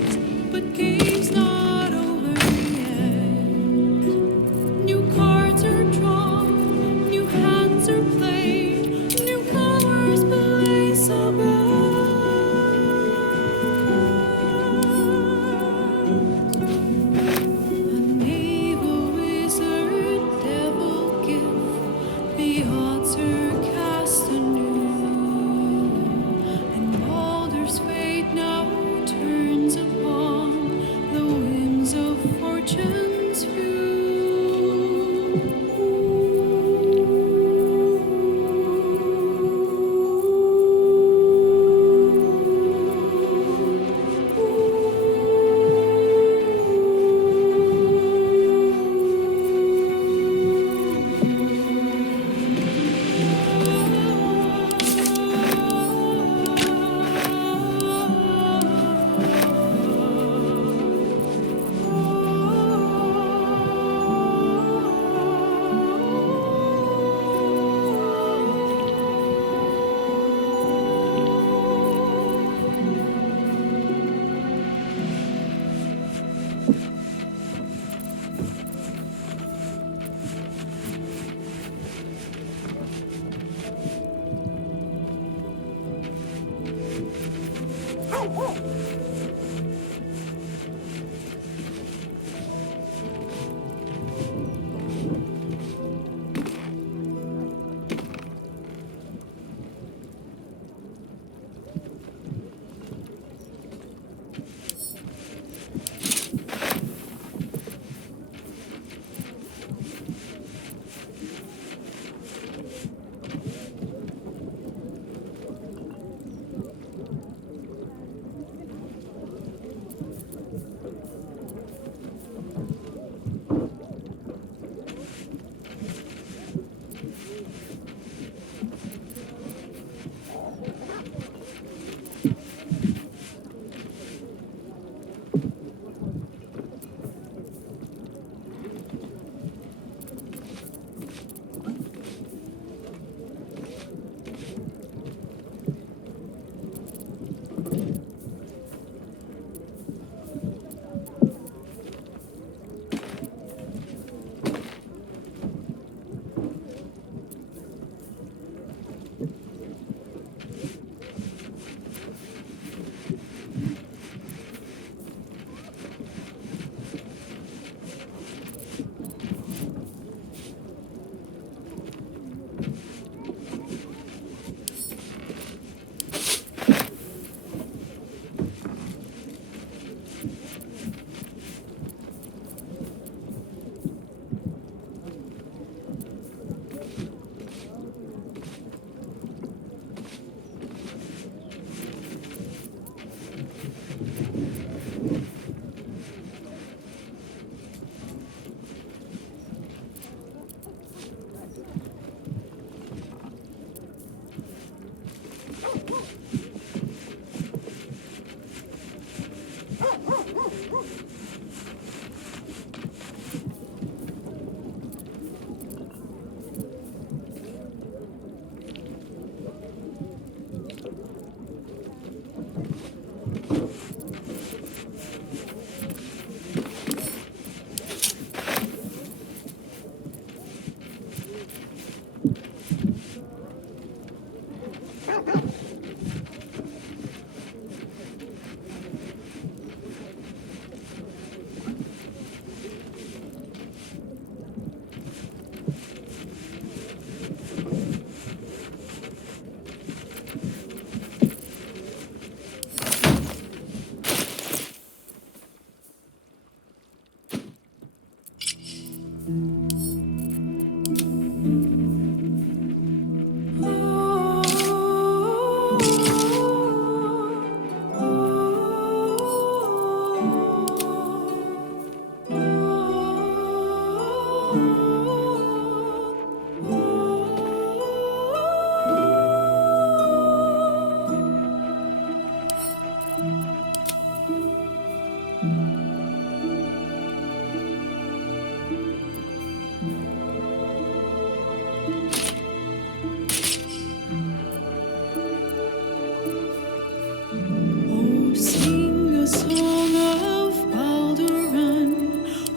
Oh, sing a song of Baldur,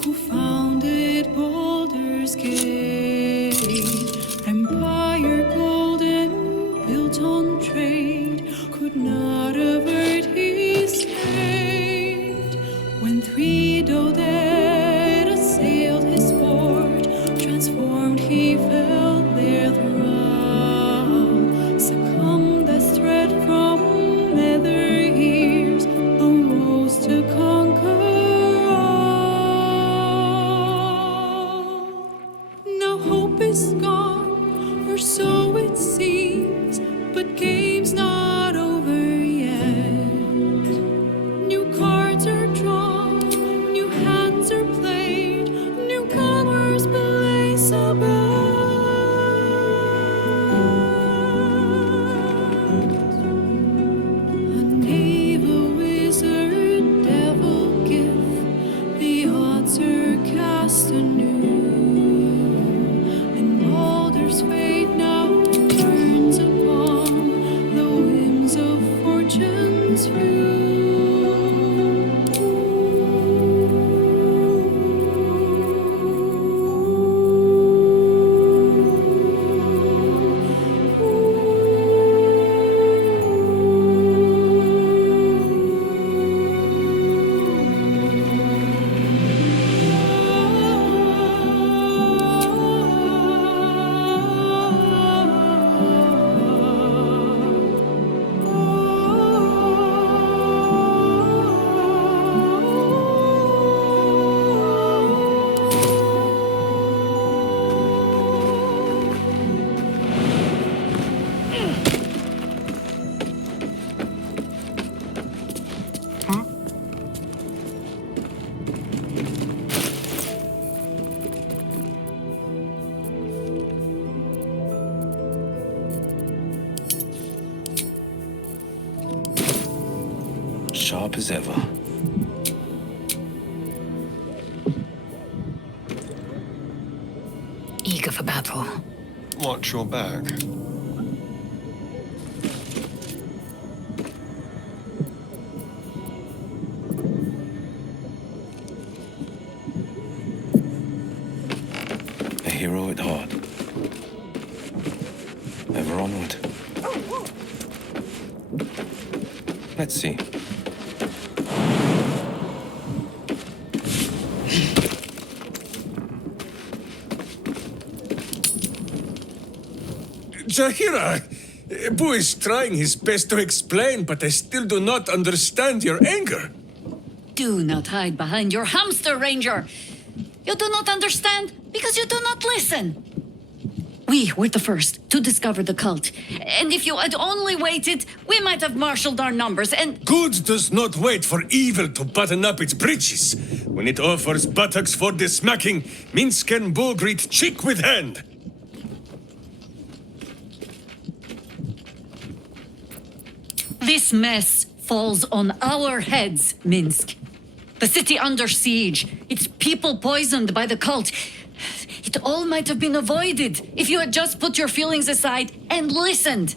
who founded Baldur's Gate. Empire golden, built on trade, could not avert his fate. When three dead assailed his fort, transformed he fell there thrall. Succumbed as threat from nether years, arose to conquer all. Now hope is gone, or so it seems, but game's not over yet. New cards are drawn, new hands are played, newcomers blaze a A knave, a wizard, devil gift, the odds are cast anew, and Baldur's fate now turns upon the whims of fortune's Sharp as ever. Eager for battle. Watch your back. A hero at heart. Ever onward. Let's see. Zahira! Boo is trying his best to explain, but I still do not understand your anger. Do not hide behind your hamster, Ranger. You do not understand because you do not listen. We were the first to discover the cult. And if you had only waited, we might have marshaled our numbers and... Good does not wait for evil to button up its breeches. When it offers buttocks for the smacking, Minsk and Boo greet cheek with hand. This mess falls on our heads, Minsk. The city under siege, its people poisoned by the cult. It all might have been avoided if you had just put your feelings aside and listened.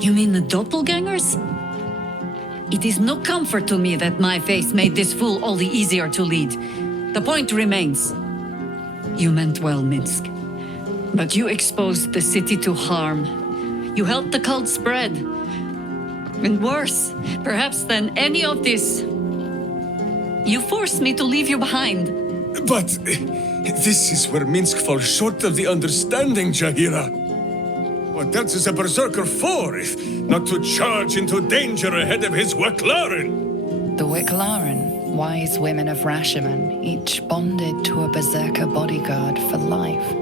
You mean the doppelgangers? It is no comfort to me that my face made this fool all the easier to lead. The point remains. You meant well, Minsk. But you exposed the city to harm. You helped the cult spread. And worse, perhaps, than any of this, you forced me to leave you behind. But this is where Minsk falls short of the understanding, Jahira. What else is a berserker for, if not to charge into danger ahead of his Wyll? The Wyll, wise women of Rashomon, each bonded to a berserker bodyguard for life.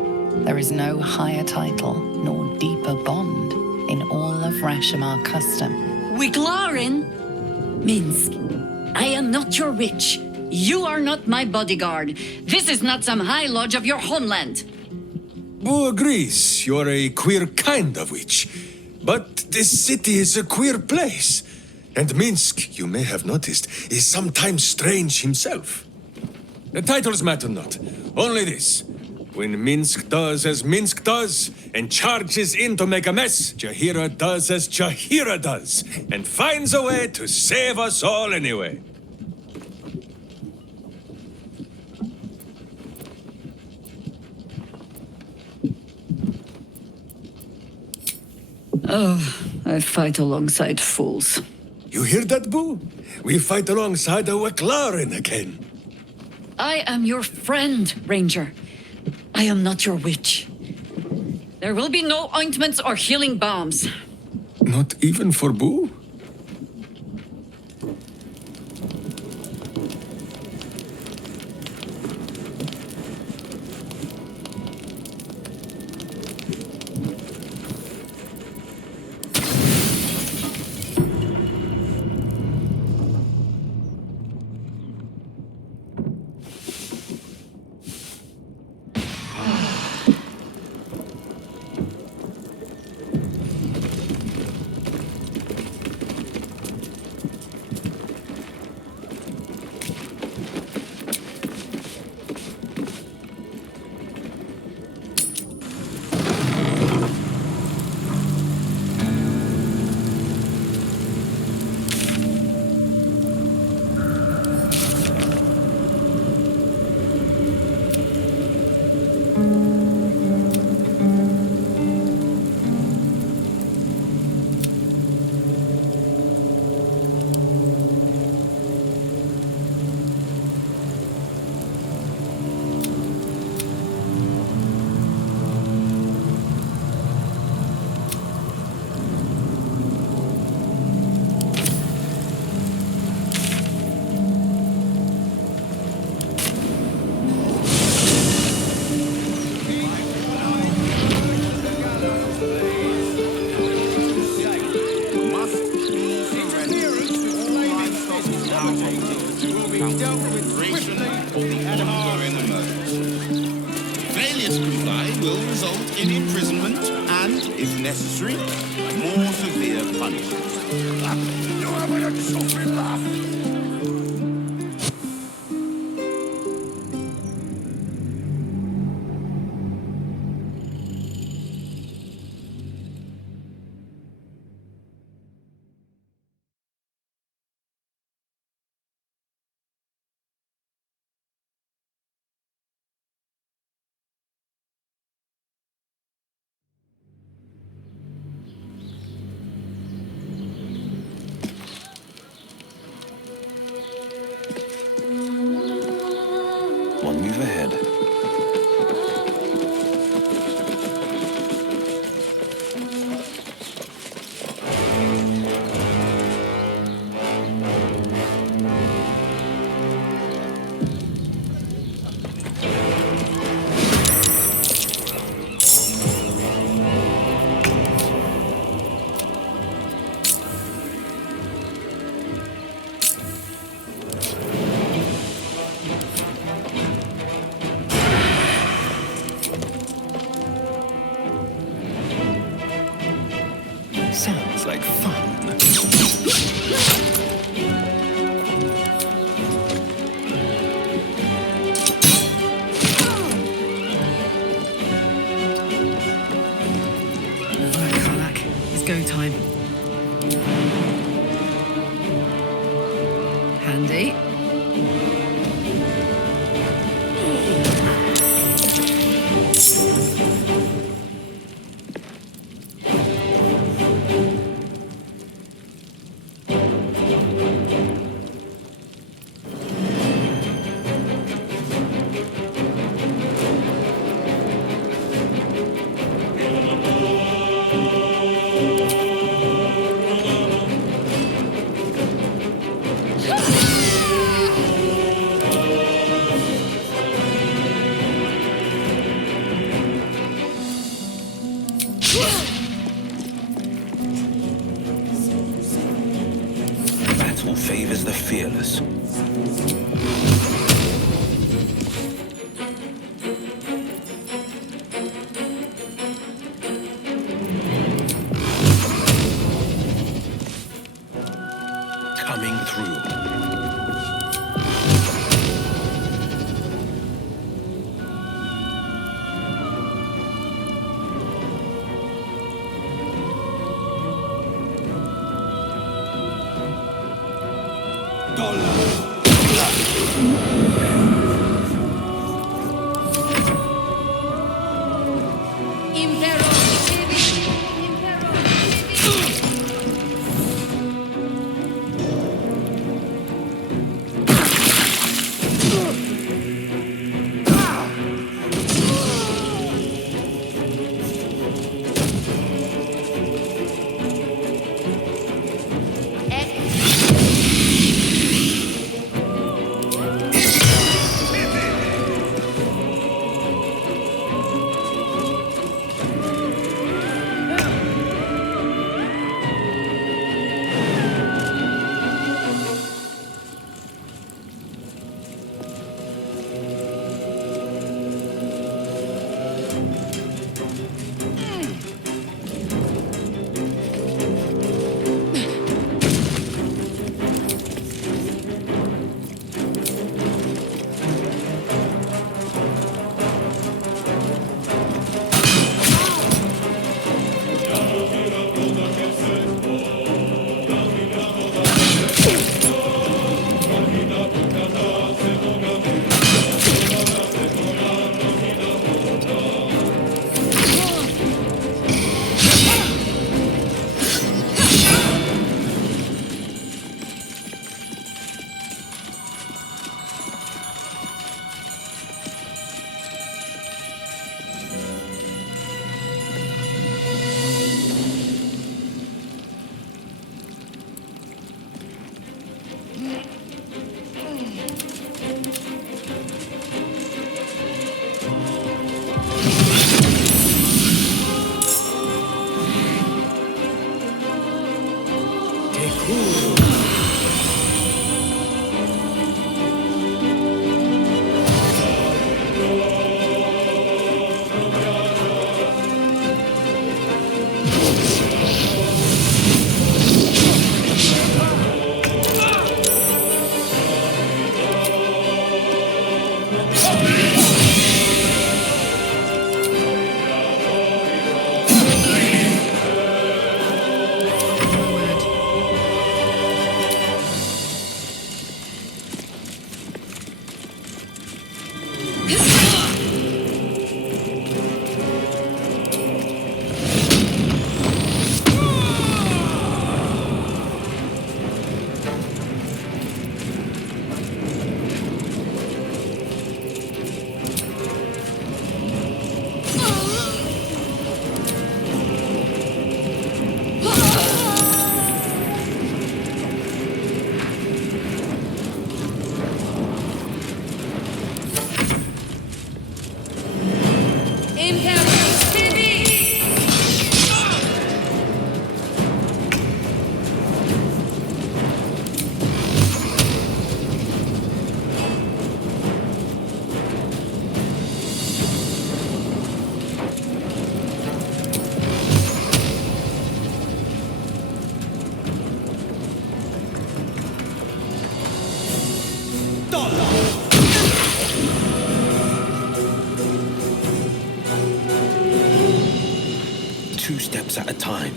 There is no higher title nor deeper bond in all of Rashomon custom. Wyll? Minsk, I am not your witch. You are not my bodyguard. This is not some high lodge of your homeland. Boo agrees you're a queer kind of witch. But this city is a queer place. And Minsk, you may have noticed, is sometimes strange himself. The titles matter not. Only this. When Minsk does as Minsk does, and charges in to make a mess, Jahira does as Jahira does, and finds a way to save us all anyway. Oh, I fight alongside fools. You hear that, Boo? We fight alongside a Wyll again. I am your friend, Ranger. I am not your witch. There will be no ointments or healing balms. Not even for Boo? Failure to comply will result in imprisonment and, if necessary, more severe punishment. One move ahead. Sounds like fun. Right, Karlak. It's go time. Handy. Battle favors the fearless. Coming through. Two steps at a time.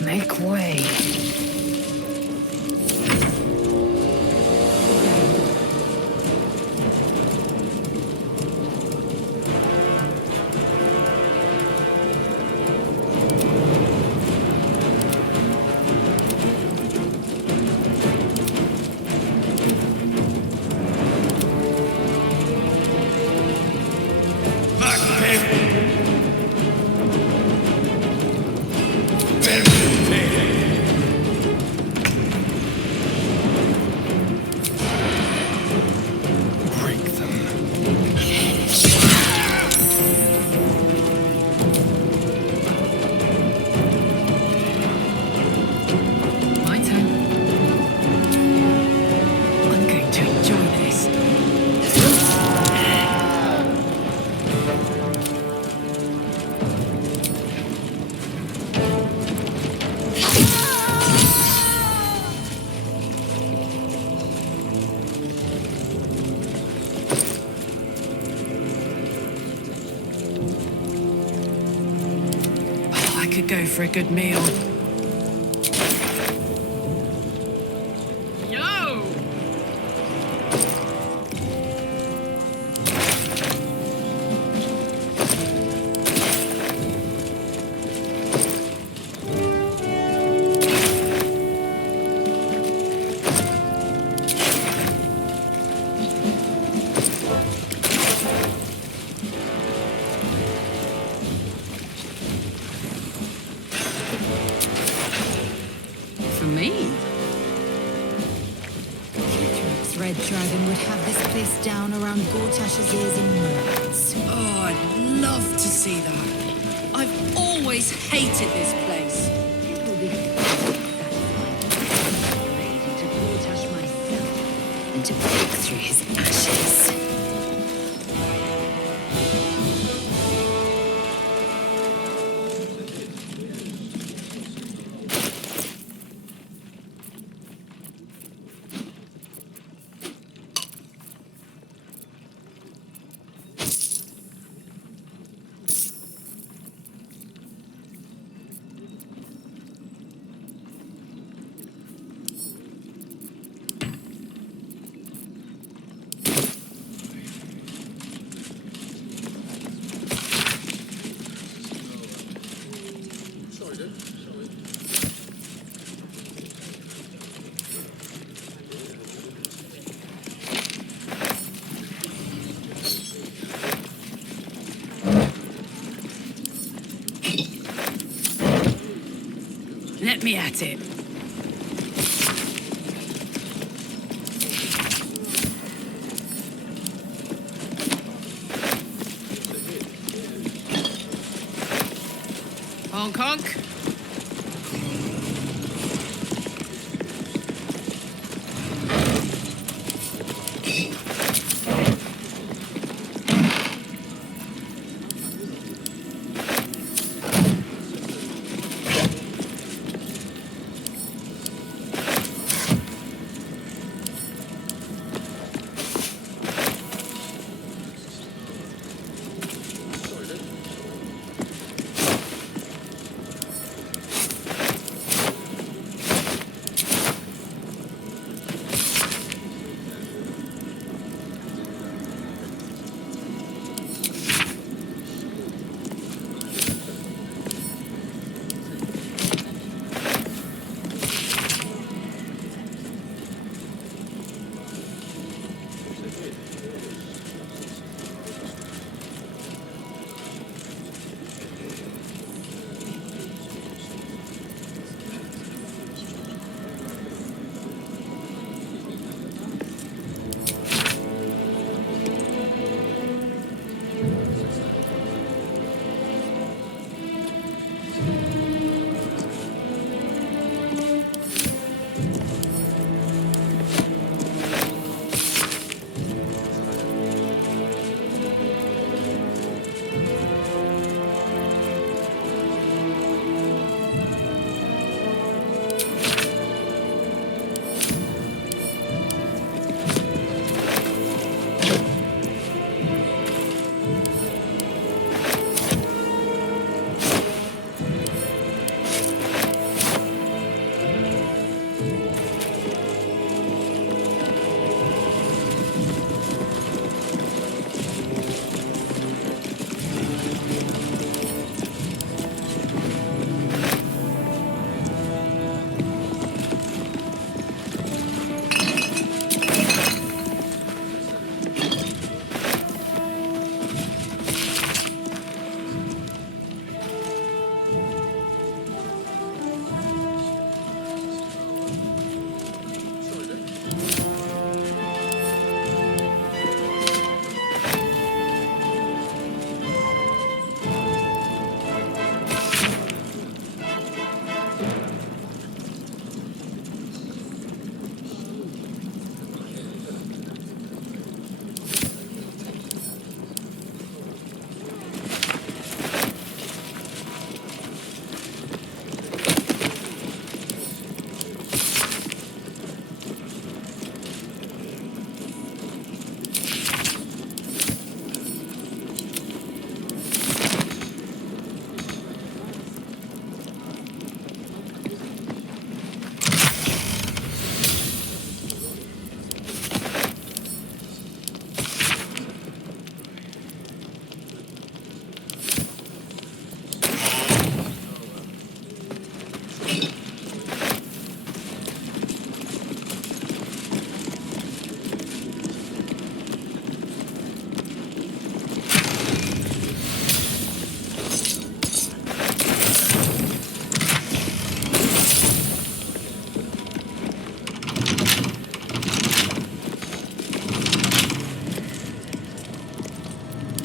Make way. Could go for a good meal. Yo! Red Dragon would have this place down around Gortash's ears in moments. Oh, I'd love to see that. I've always hated this place. It will be satisfying to Gortash myself than to pick through his ashes. Let me at it. Honk honk.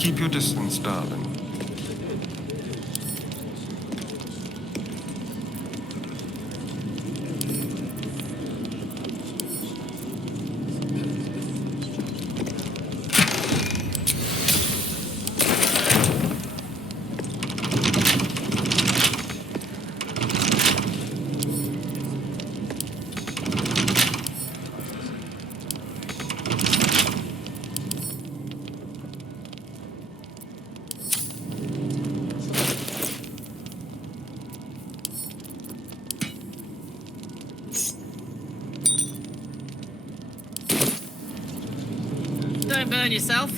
Keep your distance, darling. Don't burn yourself.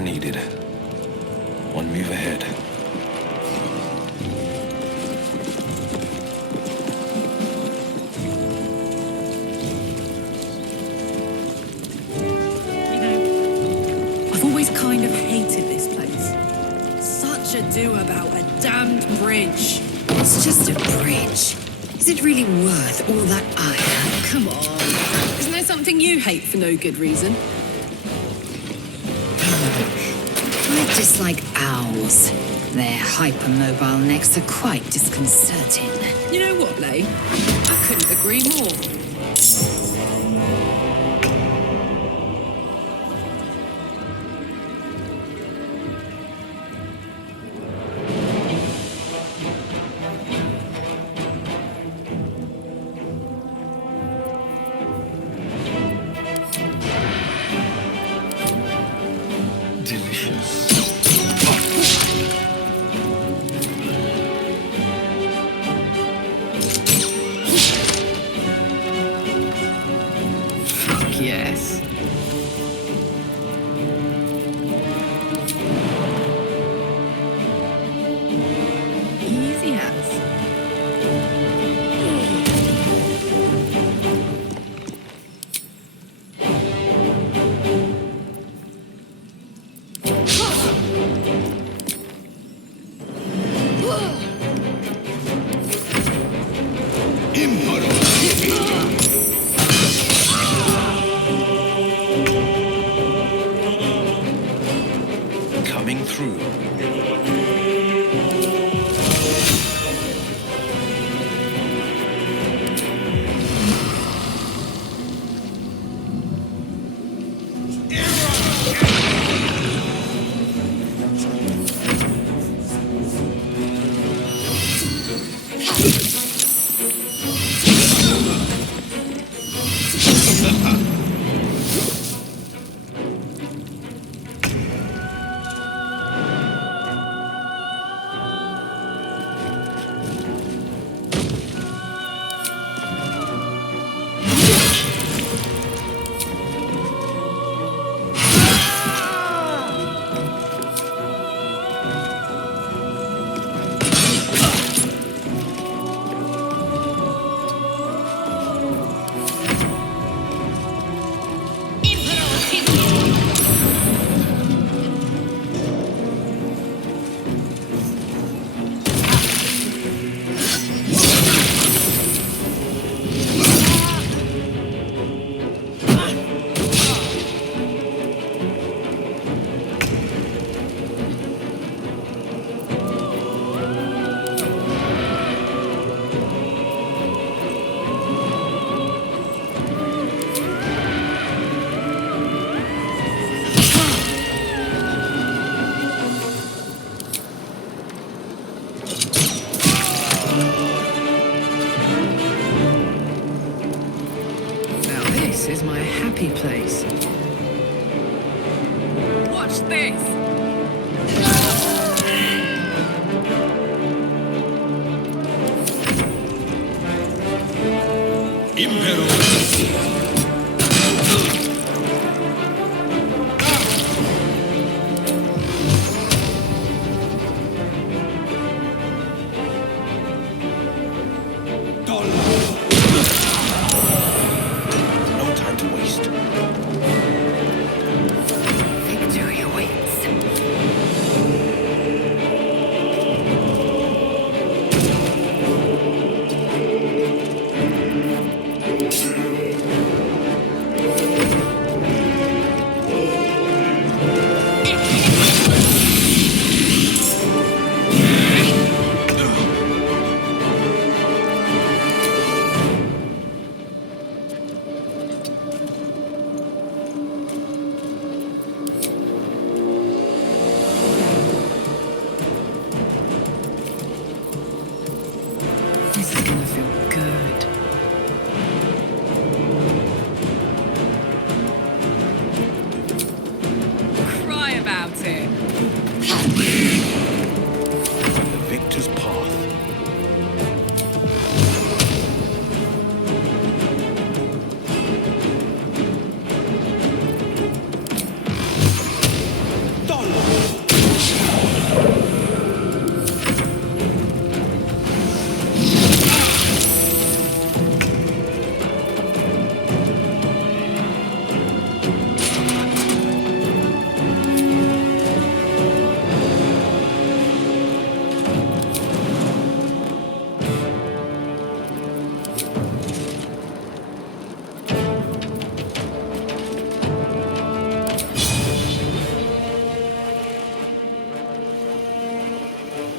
Needed. One move ahead. I've always kind of hated this place. Such ado about a damned bridge. It's just a bridge. Is it really worth all that iron? Come on. Isn't there something you hate for no good reason? I dislike owls. Their hypermobile necks are quite disconcerting. You know what, Lay? I couldn't agree more. Yes. Easy as. Coming through. This is my happy place. Watch this! This is gonna feel good. Cry about it. The victor's path.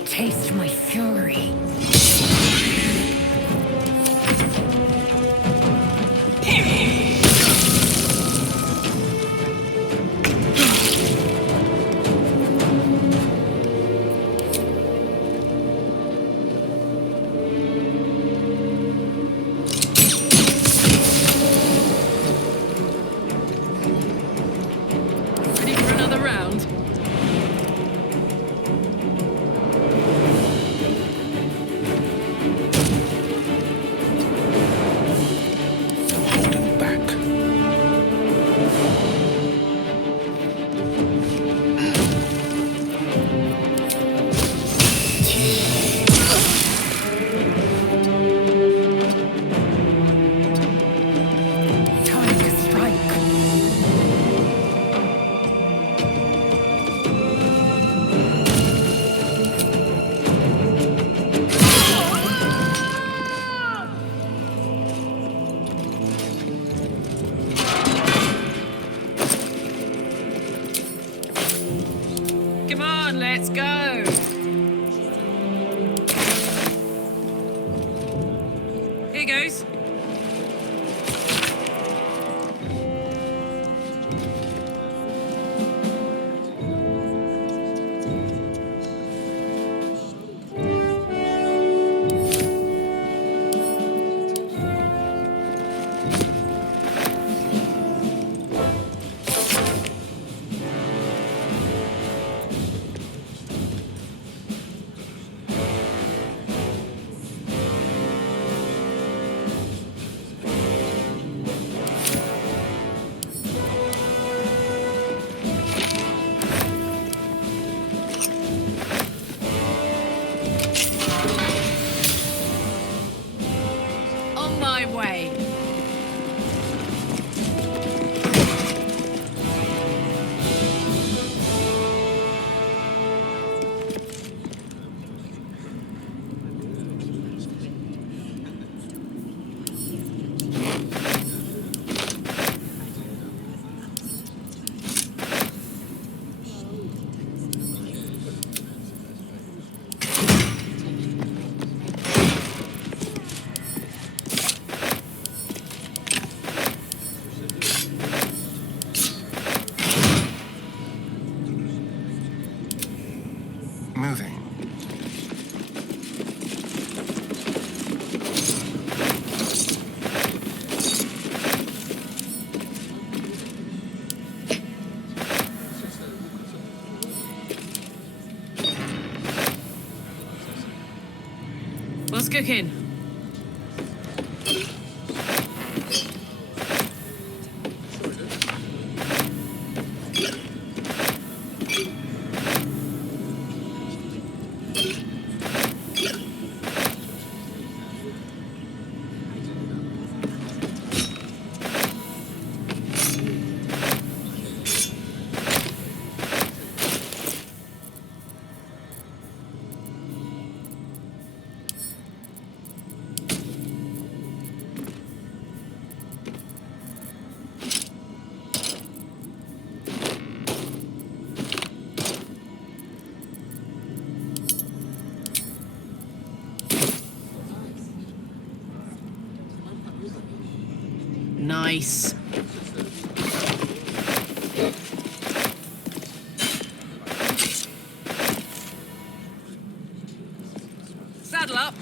Taste my fury. Ready for another round? Holding back. Time to strike. Come on, let's go. Here goes. On my way. Moving. What's cooking? Nice. Saddle up.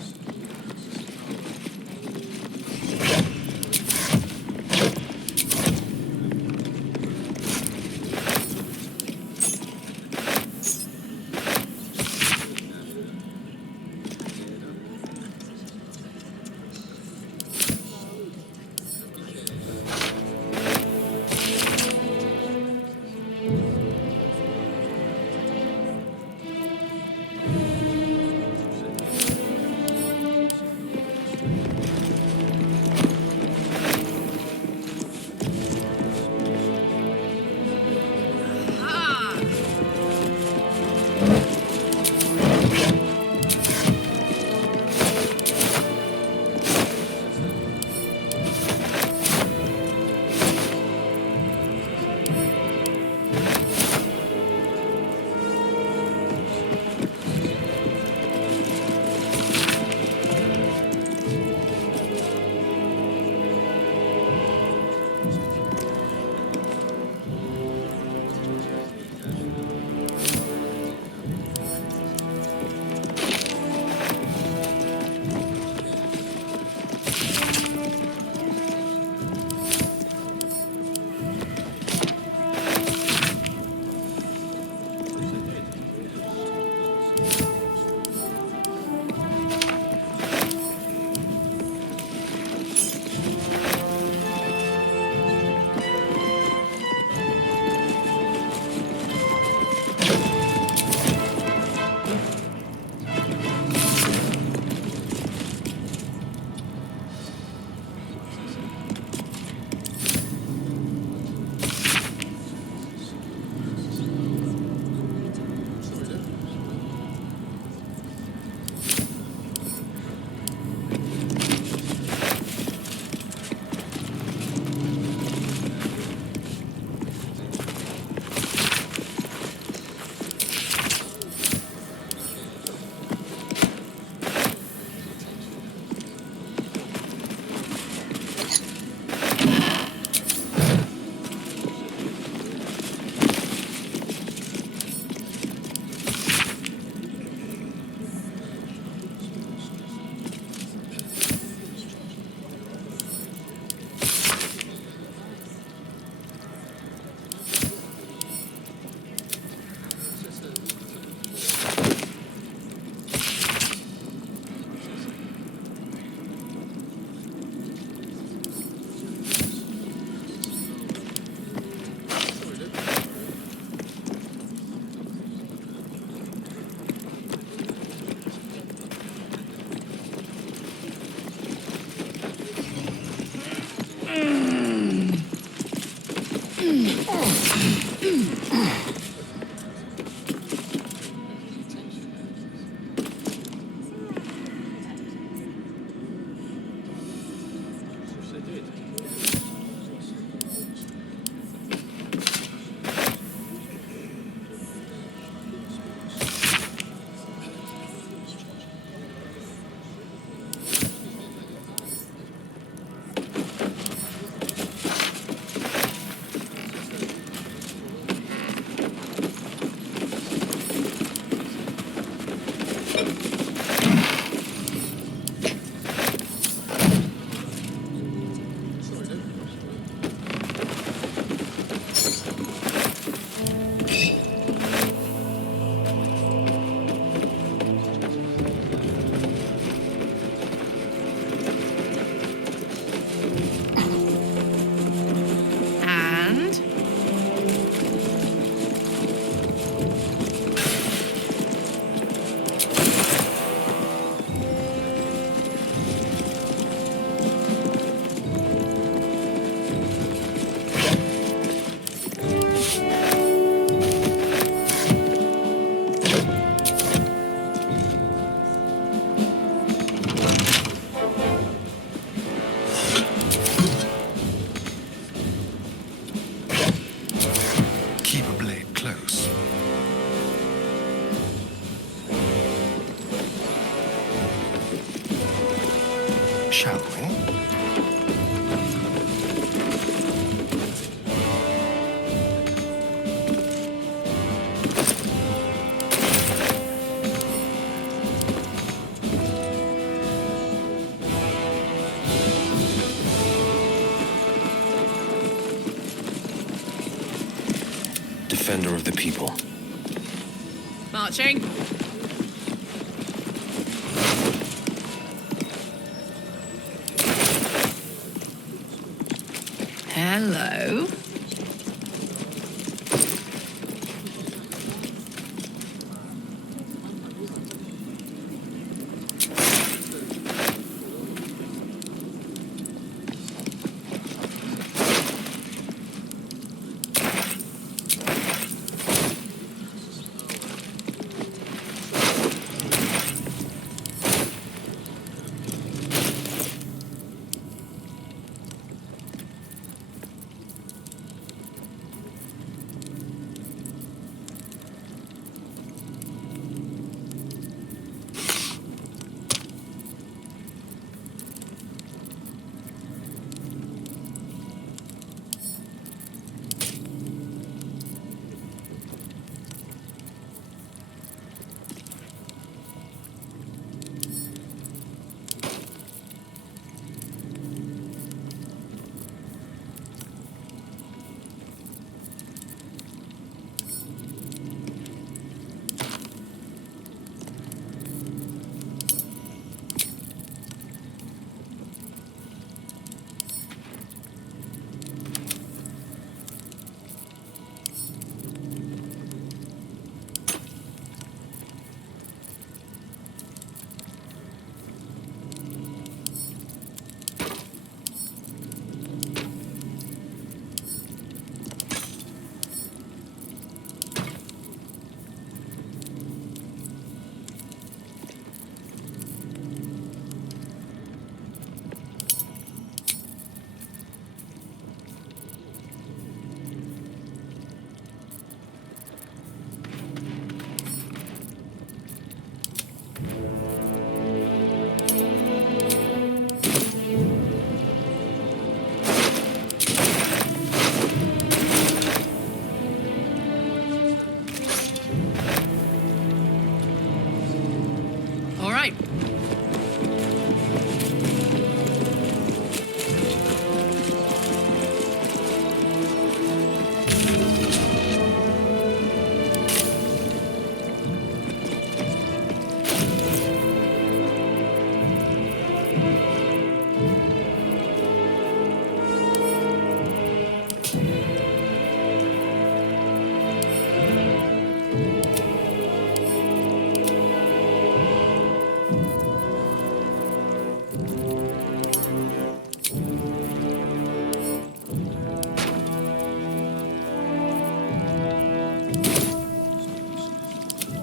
Shall we? Defender of the people. Marching. Hello.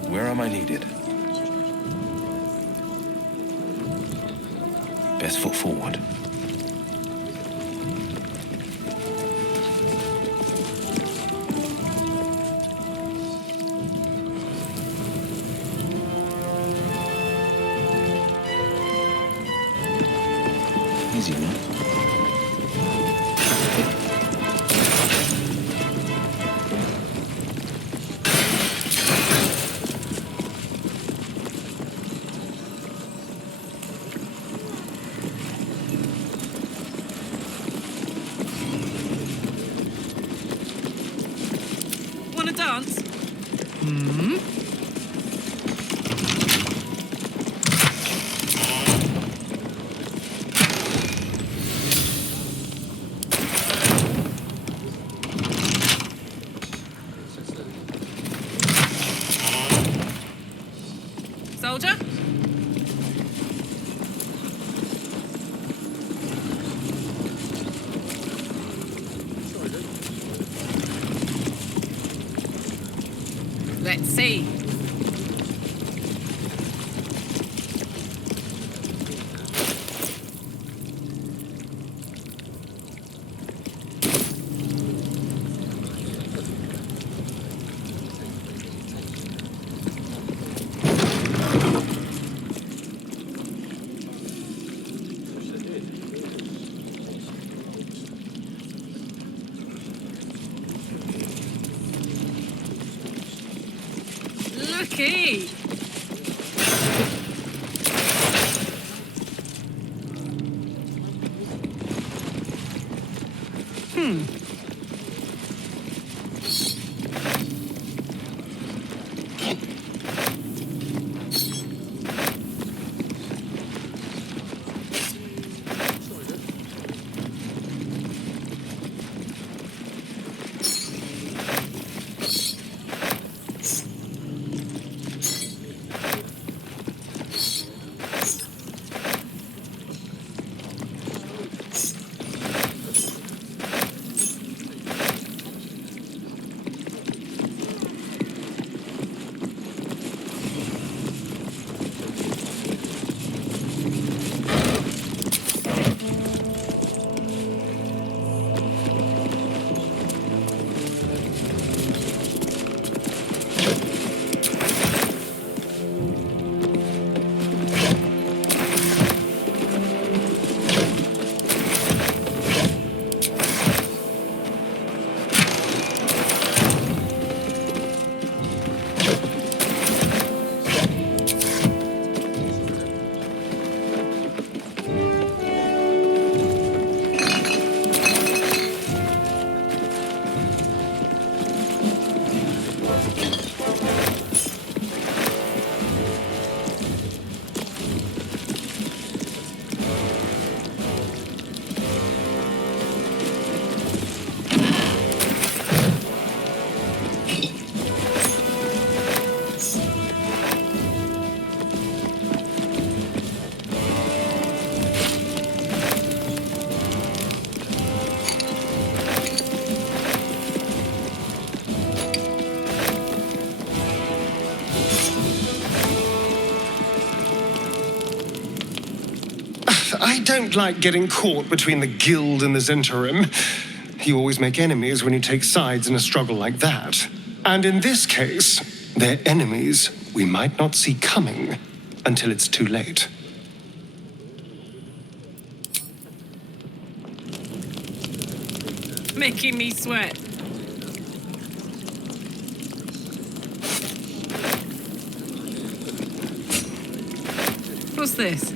Where am I needed? Best foot forward. Easy, man. Wanna dance? Soldier? Let's see. key. I don't like getting caught between the Guild and the Zentarim. You always make enemies when you take sides in a struggle like that. And in this case, they're enemies we might not see coming until it's too late. Making me sweat. What's this?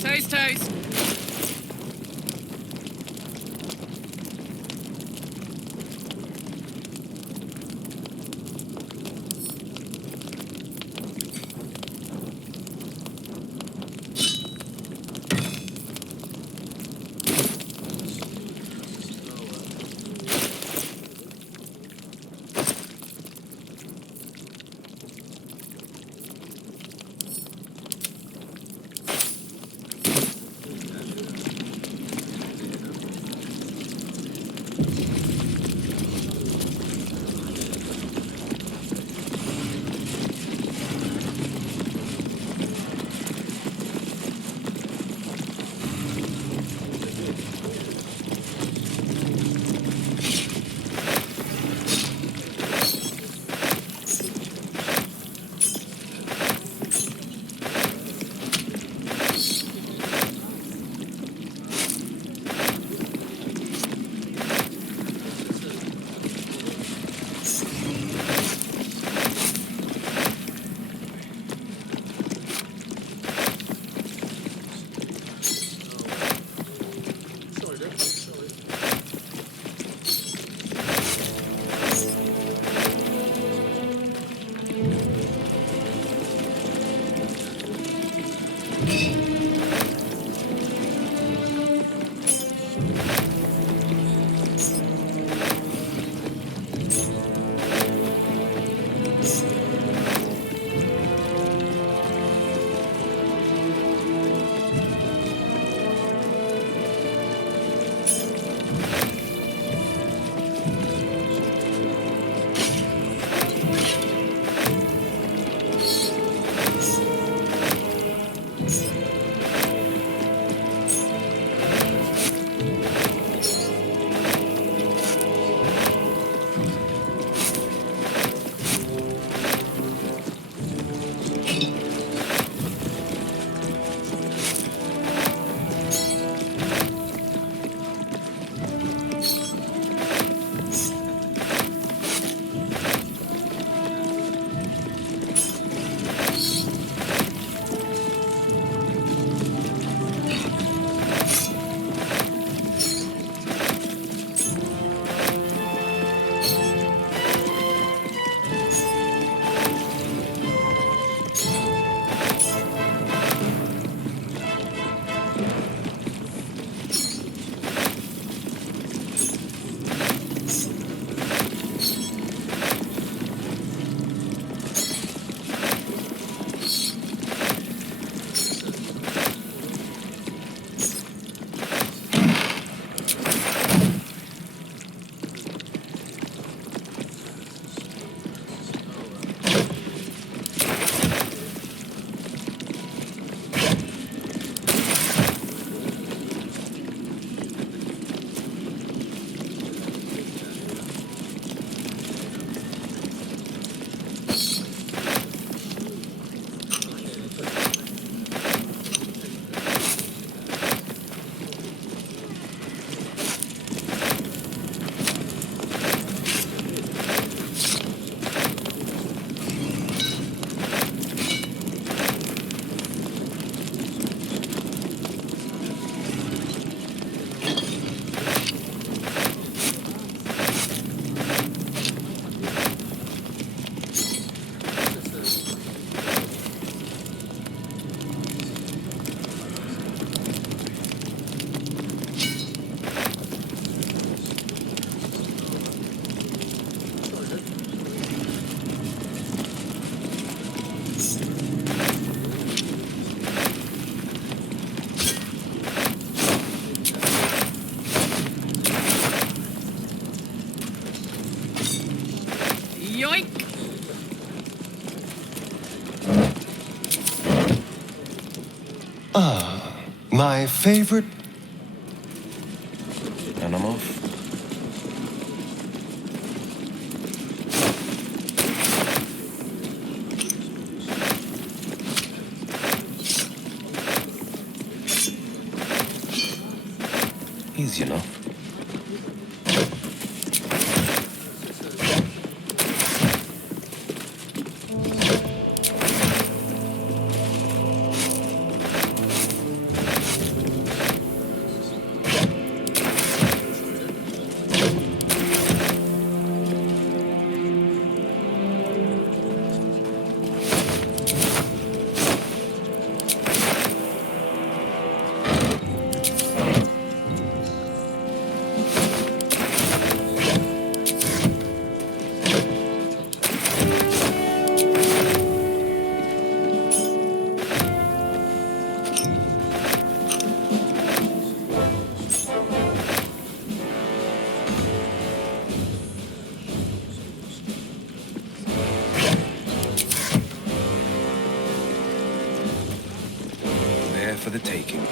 Toast, toast. Ah, my favorite. And I'm off. Easy enough. For the taking.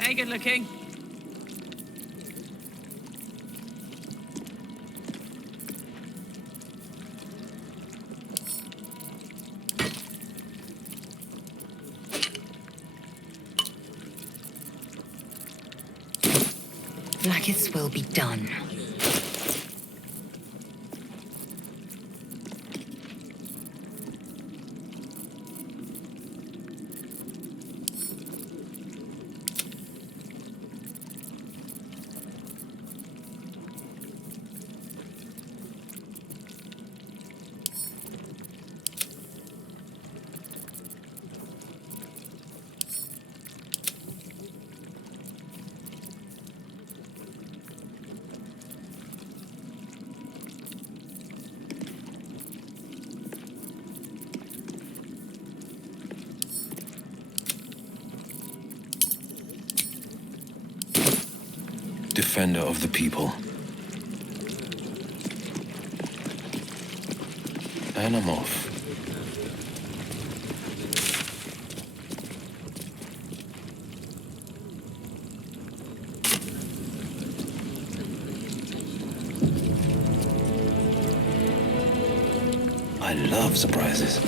Hey, good looking. Like its will be done. Defender of the people. And I'm off. I love surprises.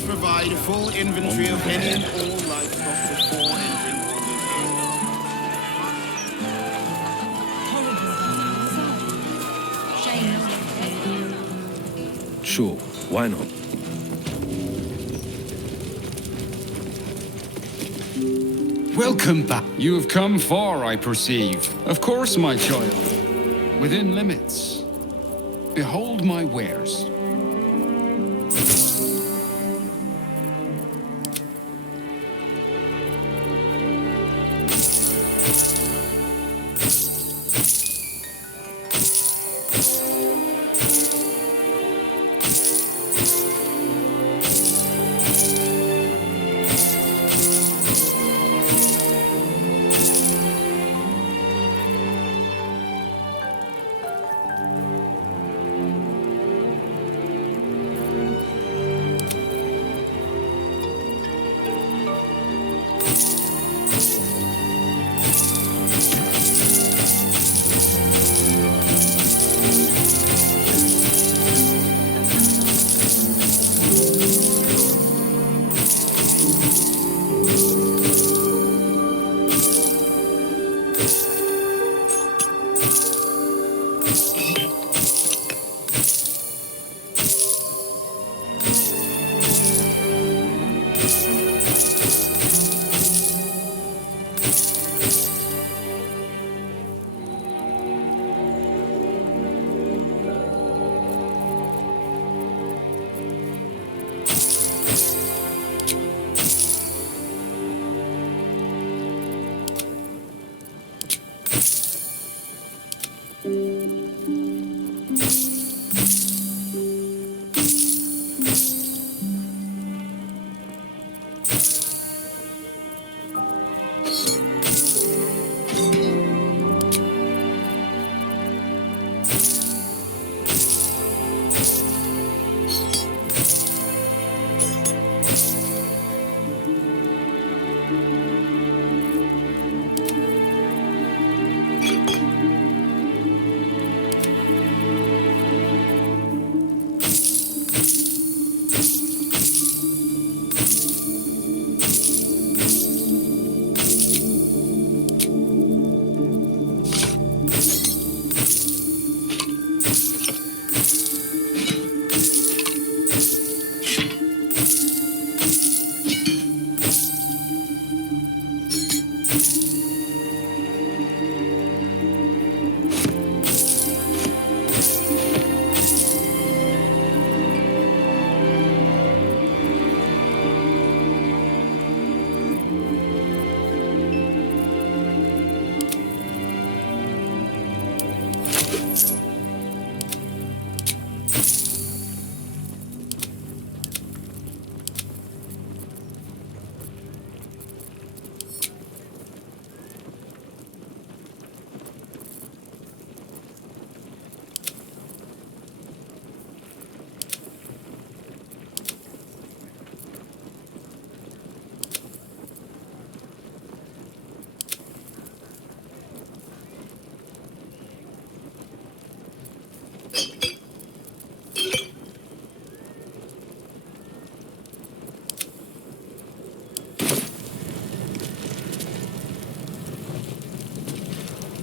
Please provide a full inventory of any and all livestock before entering Baldur's Gate. Sure, why not? Welcome back. You have come far, I perceive. Of course, my child. Within limits. Behold my wares.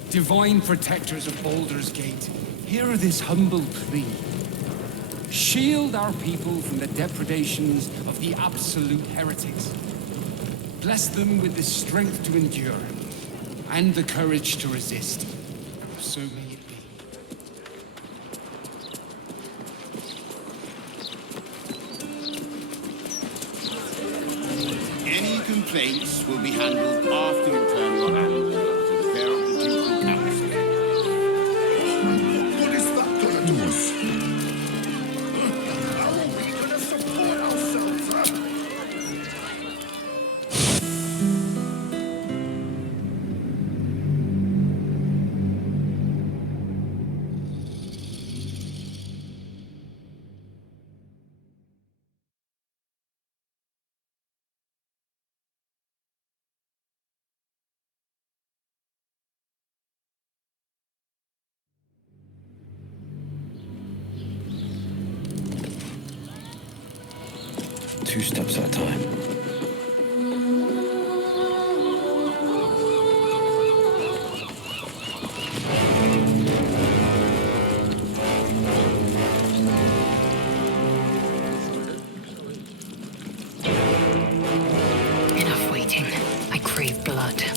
Divine protectors of Baldur's Gate, hear this humble plea. Shield our people from the depredations of the absolute heretics. Bless them with the strength to endure and the courage to resist. So may it be. Any complaints will be handled after you turn your hand to the care of the Ducal Council. What is that gonna do us? 2 steps at a time. Enough waiting. I crave blood.